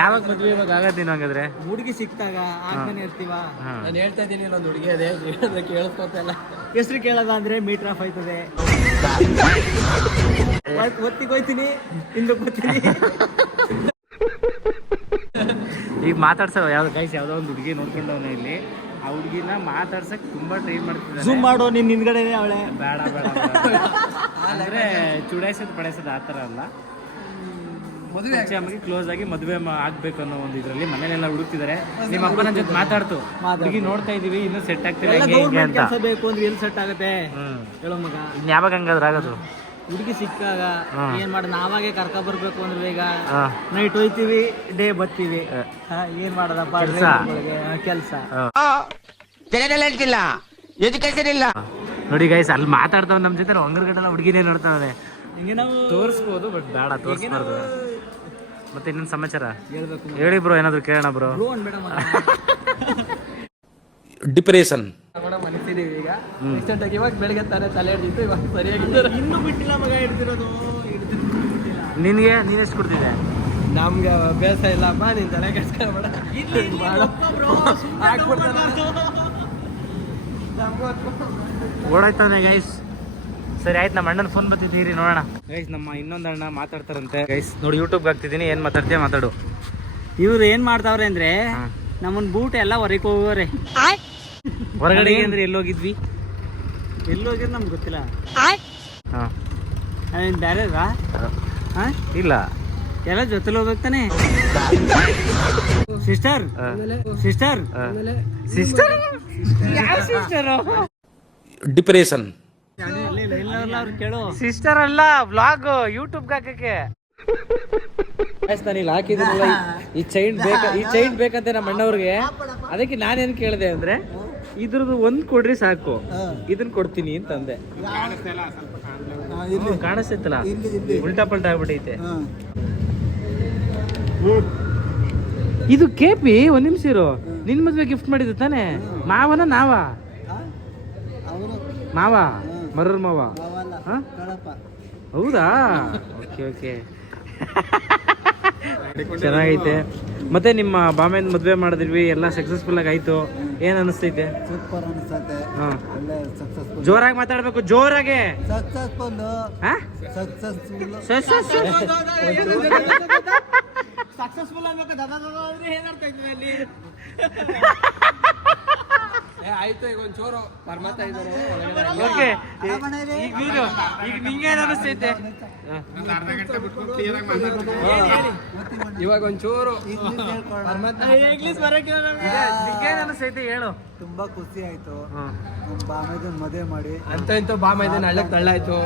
ಯಾವಾಗ ಮದ್ವೆ ಇವಾಗ ಆಗತ್ತೀನ ಹಂಗಾದ್ರೆ? ಹುಡುಗಿ ಸಿಕ್ತಾಗ ಆಗ್ತಾನೆ ಇರ್ತೀವ. ನಾನು ಹೇಳ್ತಾ ಇದ್ದೀನಿ, ಇನ್ನೊಂದು ಹುಡುಗಿ ಅದೇ ಕೇಳಿಸ್ಕೊತಲ್ಲ. ಹೆಸರು ಕೇಳೋದ ಅಂದ್ರೆ ಮೀಟರ್ ಆಫ್ ಆಯ್ತದೆ. ಒತ್ತಿಗೋಯ್ತೀನಿ, ಹಿಂದಕ್ಕೆ ಬರ್ತೀನಿ. ಈಗ ಮಾತಾಡ್ಸೋ ಯಾವ್ದೋ ಒಂದು ಹುಡುಗಿ ನೋಡ್ಕೊಂಡವನ ಇಲ್ಲಿ. ಆ ಹುಡುಗಿನ ಮಾತಾಡ್ಸಕ್ ತುಂಬಾ ಟ್ರೈ ಮಾಡ್ತಿದ್ದೆ. ಝೂಮ್ ಮಾಡೋ, ನಿನ್ ಹಿಂದ್ಗಡೆನೆ ಅವಳೆ. ಬೇಡ ಬೇಡ ಅಂದ್ರೆ ಚುಡಾಯಿಸೋದು ಪಡಿಸೋದು ಆ ಥರ ಅಲ್ಲ. ಮದುವೆ ಆಗಿ ಕ್ಲೋಸ್ ಆಗಿ ಮದುವೆ ಆಗ್ಬೇಕು ಅನ್ನೋ ಒಂದು ಇದರಲ್ಲಿ ಮನೇಲೆಲ್ಲ ಹುಡುಕ್ತಿದ್ದಾರೆ. ನಿಮ್ಮ ಅಪ್ಪನ ಜೊತೆ ಮಾತಾಡ್ತು, ಹುಡುಗಿ ನೋಡ್ತಾ ಇದೀವಿ, ಇನ್ನೂ ಸೆಟ್ ಆಗ್ತಿಲ್ಲ ಹಿಂಗೆ ಅಂತ. ಕೆಲಸ ಬೇಕು ಅಂದ್ರೆ ಎಲ್ಲಿ ಸೆಟ್ ಆಗುತ್ತೆ ಹೇಳೋ ಮಗ. ಇನ್ ಯಾವಾಗ ಹಂಗಾದ್ರೆ ಆಗೋದು? ಹುಡುಗಿ ಸಿಕ್ಕಾಗ ಏನ್ ಮಾಡ, ನಾವಾಗೆ ಕರ್ಕ ಬರ್ಬೇಕು ಅಂದ್ರೆ ಈಗ ನೈಟ್ ಹೋಯ್ತಿವಿ, ಡೇ ಬರ್ತೀವಿ. ಏನ್ ಮಾಡೋದಪ್ಪ ಕೆಲಸ. ನೋಡಿ ಗೈಸ್, ಅಲ್ಲಿ ಮಾತಾಡ್ತಾವ ನಮ್ ಜೊತೆ, ಹೊಂಗರ್ಗಡೆಲ್ಲ ಹುಡುಗಿನೇ ನೋಡ್ತಾವೆ. ಹಿಂಗೆ ನಾವು ತೋರಿಸ್ಬೋದು, ಬಟ್ ಬೇಡ ತೋರಿಸ್ಬಾರ್ದು. ಮತ್ತೆ ಇನ್ನೊಂದು ಸಮಾಚಾರ ಹೇಳ್ಬೇಕು ಹೇಳಿ ಬ್ರೋ, ಏನಾದ್ರು ಕೇಳೋಣ ಬ್ರೋ. ಬೇಡ ಡಿಪ್ರೆಷನ್ ಮನಿಸಿದೀವಿ ಈಗ ರೀಸೆಂಟ್ ಆಗಿ. ಇವಾಗ ಬೆಳಗ್ಗೆ ತಾನೇ ತಲೆ ಹಿಡಿದಿತ್ತು, ಇವಾಗ ಸರಿಯಾಗಿದ್ದಾರೆ. ಇನ್ನೂ ಬಿಟ್ಟಿಲ್ಲ ಮಗ, ಹಿಡ್ದಿರೋದು ನಿನಗೆ ನೀನೆಷ್ಟು ಕೊಡ್ತಿದ್ದೆ? ನಮ್ಗೆ ಅಭ್ಯಾಸ ಇಲ್ಲಪ್ಪ, ನೀನ್ ತಲೆ ಕೆಡ್ಸ್ಕೊಬೇಡ. ಓಡಾಯ್ತಾನೆ ಗೈಸ್. ಸರಿ ಆಯ್ತು, ನಮ್ಮ ಅಣ್ಣನ ಫೋನ್ ಬರ್ತಿದ್ದೀರಿ, ನೋಡೋಣ ಗೈಸ್. ನಮ್ಮ ಇನ್ನೊಂದು ಅಣ್ಣ ಮಾತಾಡ್ತಾರಂತೆ ಗೈಸ್. ನೋಡಿ ಯೂಟ್ಯೂಬ್ಗೆ ಹಾಕ್ತಿದ್ದೀನಿ, ಏನು ಮಾತಾಡ್ತೀಯ ಮಾತಾಡು. ಇವ್ರು ಏನ್ ಮಾಡ್ತಾವ್ರೆ ಅಂದ್ರೆ ನಮ್ಮನ್ ಬೂಟ್ ಎಲ್ಲ ಹೊರಗೆ ಹೋಗೋರೆ. ಹೊರಗಡೆ ಅಂದ್ರೆ ಎಲ್ಲಿ ಹೋಗಿದ್ವಿ? ಎಲ್ಲಿ ಹೋಗಿದ್ರೆ ನಮ್ಗೆ ಗೊತ್ತಿಲ್ಲ. ಹಾಂ ಅದೇನು ಬೇರೆ ಇಲ್ಲ, ಎಲ್ಲ ಜೊತೆಲಿ ಹೋಗ್ಬೇಕು ತಾನೆ. ಸಿಸ್ಟರ್ ಸಿಸ್ಟರ್ ಸಿಸ್ಟರ್ ಯಾವ ಸಿಸ್ಟರು? ಡಿಪ್ರೆಷನ್ ಅವ್ರು ಕೇಳು. ಸಿಸ್ಟರ್ ಅಲ್ಲ, ವ್ಲಾಗ್ ಯೂಟ್ಯೂಬ್ಗೆ ಹಾಕಕ್ಕೆ. ನಾನು ಇಲ್ಲಿ ಹಾಕಿದ್ದೀನಲ್ಲ, ಈ ಚೈನ್ ಬೇಕಂತೆ ನಮ್ಮ ಅಣ್ಣವ್ರಿಗೆ. ಅದಕ್ಕೆ ನಾನೇನು ಕೇಳಿದೆ ಅಂದ್ರೆ, ಇದ್ರದ್ದು ಒಂದು ಕೊಡ್ರಿ ಸಾಕು, ಇದನ್ನ ಕೊಡ್ತೀನಿ ಅಂತಂದೆ. ಕಾಣಿಸ್ತೈತಲ್ಲ, ಉಲ್ಟಾ ಪಲ್ಟಾ ಆಗ್ಬಿಟ್ಟೈತೆ. ಇದು ಕೆಪಿ. ಒಂದ್ ನಿಮಿಷ ಇರು, ನಿನ್ ಮದ್ವೆ ಗಿಫ್ಟ್ ಮಾಡಿದ್ದು ತಾನೆ? ಮಾವನ ನಾವ? ಮಾವ, ಮರರ್ ಮಾವ. ಹೌದಾ? ಓಕೆ ಓಕೆ, ಚೆನ್ನಾಗೈತೆ. ಮತ್ತೆ ನಿಮ್ಮ ಬಾಮೆನ್ ಮದ್ವೆ ಮಾಡಿದ್ವಿ, ಎಲ್ಲ ಸಕ್ಸಸ್ಫುಲ್ ಆಗಿ ಆಯ್ತು. ಏನ್ ಅನಿಸ್ತೈತೆ? ಸೂಪರ್ ಅನ್ಸುತ್ತೆ. ಸಕ್ಸಸ್ಫುಲ್. ಜೋರಾಗಿ ಮಾತಾಡ್ಬೇಕು, ಜೋರಾಗೆ. ಸಕ್ಸಸ್ಫುಲ್ ಅನ್ಬೇಕು. ಅಂದ್ರೆ ಏನರ್ಥ ಇದ್ವಿ ಅಲ್ಲಿ? ಆಯ್ತು, ಈಗ ಒಂಚೂರು ಬರ್ಮಾತಾ ಇದ್ದಾರೆ. ಓಕೆ, ಈಗ ನಿಂಗೇನ್ ಅನಿಸ್ತೈತೆ? ಇವಾಗ ಒಂಚೂರು ಇಂಗ್ಲಿಷ್ ಬರಕ್ಕೆ ನಿಂಗೇನ್ ಅನಿಸ್ತೈತೆ ಹೇಳು. ತುಂಬಾ ಖುಷಿ ಆಯ್ತು. ಬಾಮೈದನ್ ಮದುವೆ ಮಾಡಿ ಅಂತ ಇಂತ ಬಾಮೈದನ್ ಹಳ್ಳಕ್ ತಳ್ಳಾಯ್ತು.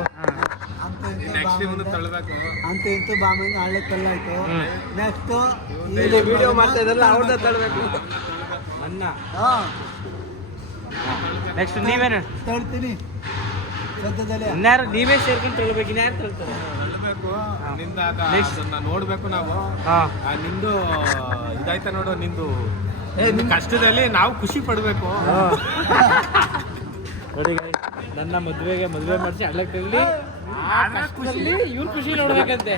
ಅಂತ ಇಂತೂ ಬಾಮೈದನ್ ಹಳ್ಳಕ್ ತಳ್ಳಾಯ್ತು. ನೆಕ್ಸ್ಟ್ ಇಲ್ಲಿ ವಿಡಿಯೋ ಮಾಡ್ತಾ ಇದ್ರಲ್ಲ, ಅವ್ರನ್ನ ತಳ್ಬೇಕು. ಅನ್ನ ನೆಕ್ಸ್ಟ್ ನೀವೇನು ತಳ್ತೀನಿ ಸದ್ಯದಲ್ಲಿ. ಇನ್ಯಾರು ನೀವೇ ಸೇರ್ಕೊಂಡು ತಳ್ಬೇಕು, ಇನ್ಯಾರು ತಳ್ತಾರೆ? ನೋಡ್ಬೇಕು ನಾವು. ಹಾ, ನಿಂದು ಇದಾಯ್ತಾ ನೋಡು, ನಿಂದು ಕಷ್ಟದಲ್ಲಿ ನಾವು ಖುಷಿ ಪಡ್ಬೇಕು. ನೋಡಿ ನನ್ನ ಮದ್ವೆ ಮಾಡಿಸಿ ಹಳ್ಳಕ್ ತಳ್ಳಿ ಇವ್ರು ಖುಷಿ ನೋಡ್ಬೇಕಂತೆ.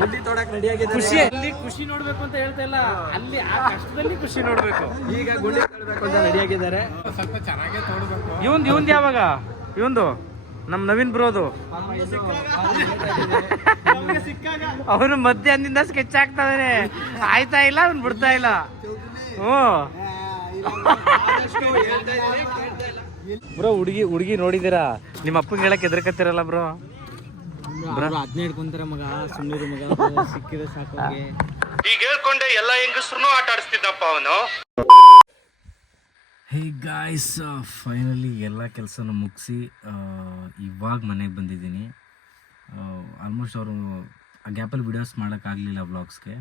ಖುಷಿಯಲ್ಲಿ ಖುಷಿ ನೋಡ್ಬೇಕು ಅಂತ ಹೇಳ್ತಾ ಇಲ್ಲ, ಅಲ್ಲಿ ಆ ಕಷ್ಟದಲ್ಲಿ ಖುಷಿ ನೋಡ್ಬೇಕು. ಈಗ ಗುಂಡಿ ತಳ್ಬೇಕು ಅಂತ ರೆಡಿಯಾಗಿದ್ದಾರೆ. ಸ್ವಲ್ಪ ಚೆನ್ನಾಗೇ ತೋಡ್ಬೇಕು. ಇವಂದು ಯಾವಾಗ? ಇವಂದು ನಮ್ ನವೀನ್ ಬ್ರೋದು. ಅವನು ಮಧ್ಯಾಹ್ನದಿಂದ ಸ್ಕೆಚ್ ಆಗ್ತಾನೆ, ಆಯ್ತಾ ಇಲ್ಲ, ಅವ್ನು ಬಿಡ್ತಾ ಇಲ್ಲ. ಬ್ರೋ, ಹುಡುಗಿ ನೋಡಿದೀರಾ? ನಿಮ್ಮ ಅಪ್ಪಂಗೆ ಹೇಳಕ್ ಎದ್ರಕತ್ತಿರಲ್ಲ ಬ್ರೋ. ಅದನ್ನೇ ಹಿಡ್ಕೊಂತಾರೆ ಮಗ, ಸುಮ್ಮನೆ ಮಗ, ಸಿಕ್ಕಿದ್ರೆ ಸಾಕೋಗೆ. ಈಗ ಹೇಳ್ಕೊಂಡೆ ಎಲ್ಲ ಹೆಂಗಸ್ರು ಆಟ ಆಡಿಸ್ತಿದ್ದಪ್ಪ ಅವನು. ಹೇ ಗಾಯ್ಸ್, ಫೈನಲಿ ಎಲ್ಲ ಕೆಲಸನ ಮುಗಿಸಿ ಇವಾಗ ಮನೆಗೆ ಬಂದಿದ್ದೀನಿ. ಆಲ್ಮೋಸ್ಟ್ ಅವರು ಆ ಗ್ಯಾಪಲ್ಲಿ ವಿಡಿಯೋಸ್ ಮಾಡೋಕ್ಕಾಗಲಿಲ್ಲ ವ್ಲಾಗ್ಸ್ಗೆ.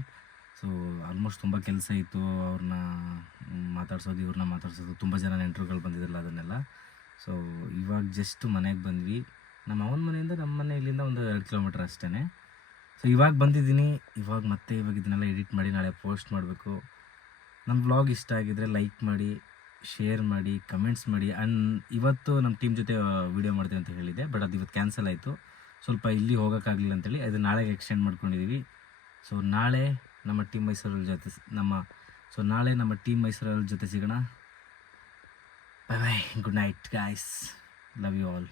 ಸೊ ಆಲ್ಮೋಸ್ಟ್ ತುಂಬ ಕೆಲಸ ಇತ್ತು. ಅವ್ರನ್ನ ಮಾತಾಡ್ಸೋದು, ಇವ್ರನ್ನ ಮಾತಾಡ್ಸೋದು, ತುಂಬ ಜನ ನೆಂಟರುಗಳು ಬಂದಿದ್ರಲ್ಲ ಅದನ್ನೆಲ್ಲ. ಸೊ ಇವಾಗ ಜಸ್ಟ್ ಮನೆಗೆ ಬಂದ್ವಿ. ನಮ್ಮ ಅವನ ಮನೆಯಿಂದ ನಮ್ಮ ಮನೆ ಇಲ್ಲಿಂದ ಒಂದು 2 ಕಿಲೋಮೀಟ್ರ್ ಅಷ್ಟೇ. ಸೊ ಇವಾಗ ಬಂದಿದ್ದೀನಿ. ಇವಾಗ ಇದನ್ನೆಲ್ಲ ಎಡಿಟ್ ಮಾಡಿ ನಾಳೆ ಪೋಸ್ಟ್ ಮಾಡಬೇಕು. ನಮ್ಮ ವ್ಲಾಗ್ ಇಷ್ಟ ಆಗಿದರೆ ಲೈಕ್ ಮಾಡಿ, ಶೇರ್ ಮಾಡಿ, ಕಮೆಂಟ್ಸ್ ಮಾಡಿ. ಆ್ಯಂಡ್ ಇವತ್ತು ನಮ್ಮ ಟೀಮ್ ಜೊತೆ ವೀಡಿಯೋ ಮಾಡ್ತೀವಿ ಅಂತ ಹೇಳಿದೆ, ಬಟ್ ಅದು ಇವತ್ತು ಕ್ಯಾನ್ಸಲ್ ಆಯಿತು. ಸ್ವಲ್ಪ ಇಲ್ಲಿ ಹೋಗೋಕ್ಕಾಗಲಿಲ್ಲ ಅಂತೇಳಿ ಅದು ನಾಳೆಗೆ ಎಕ್ಸ್ಟೆಂಡ್ ಮಾಡ್ಕೊಂಡಿದ್ದೀವಿ. ಸೊ ನಾಳೆ ನಮ್ಮ ಟೀಮ್ ಮೈಸೂರಲ್ಲಿ ಜೊತೆ ಸಿಗೋಣ. Bye bye, good night guys, love you all.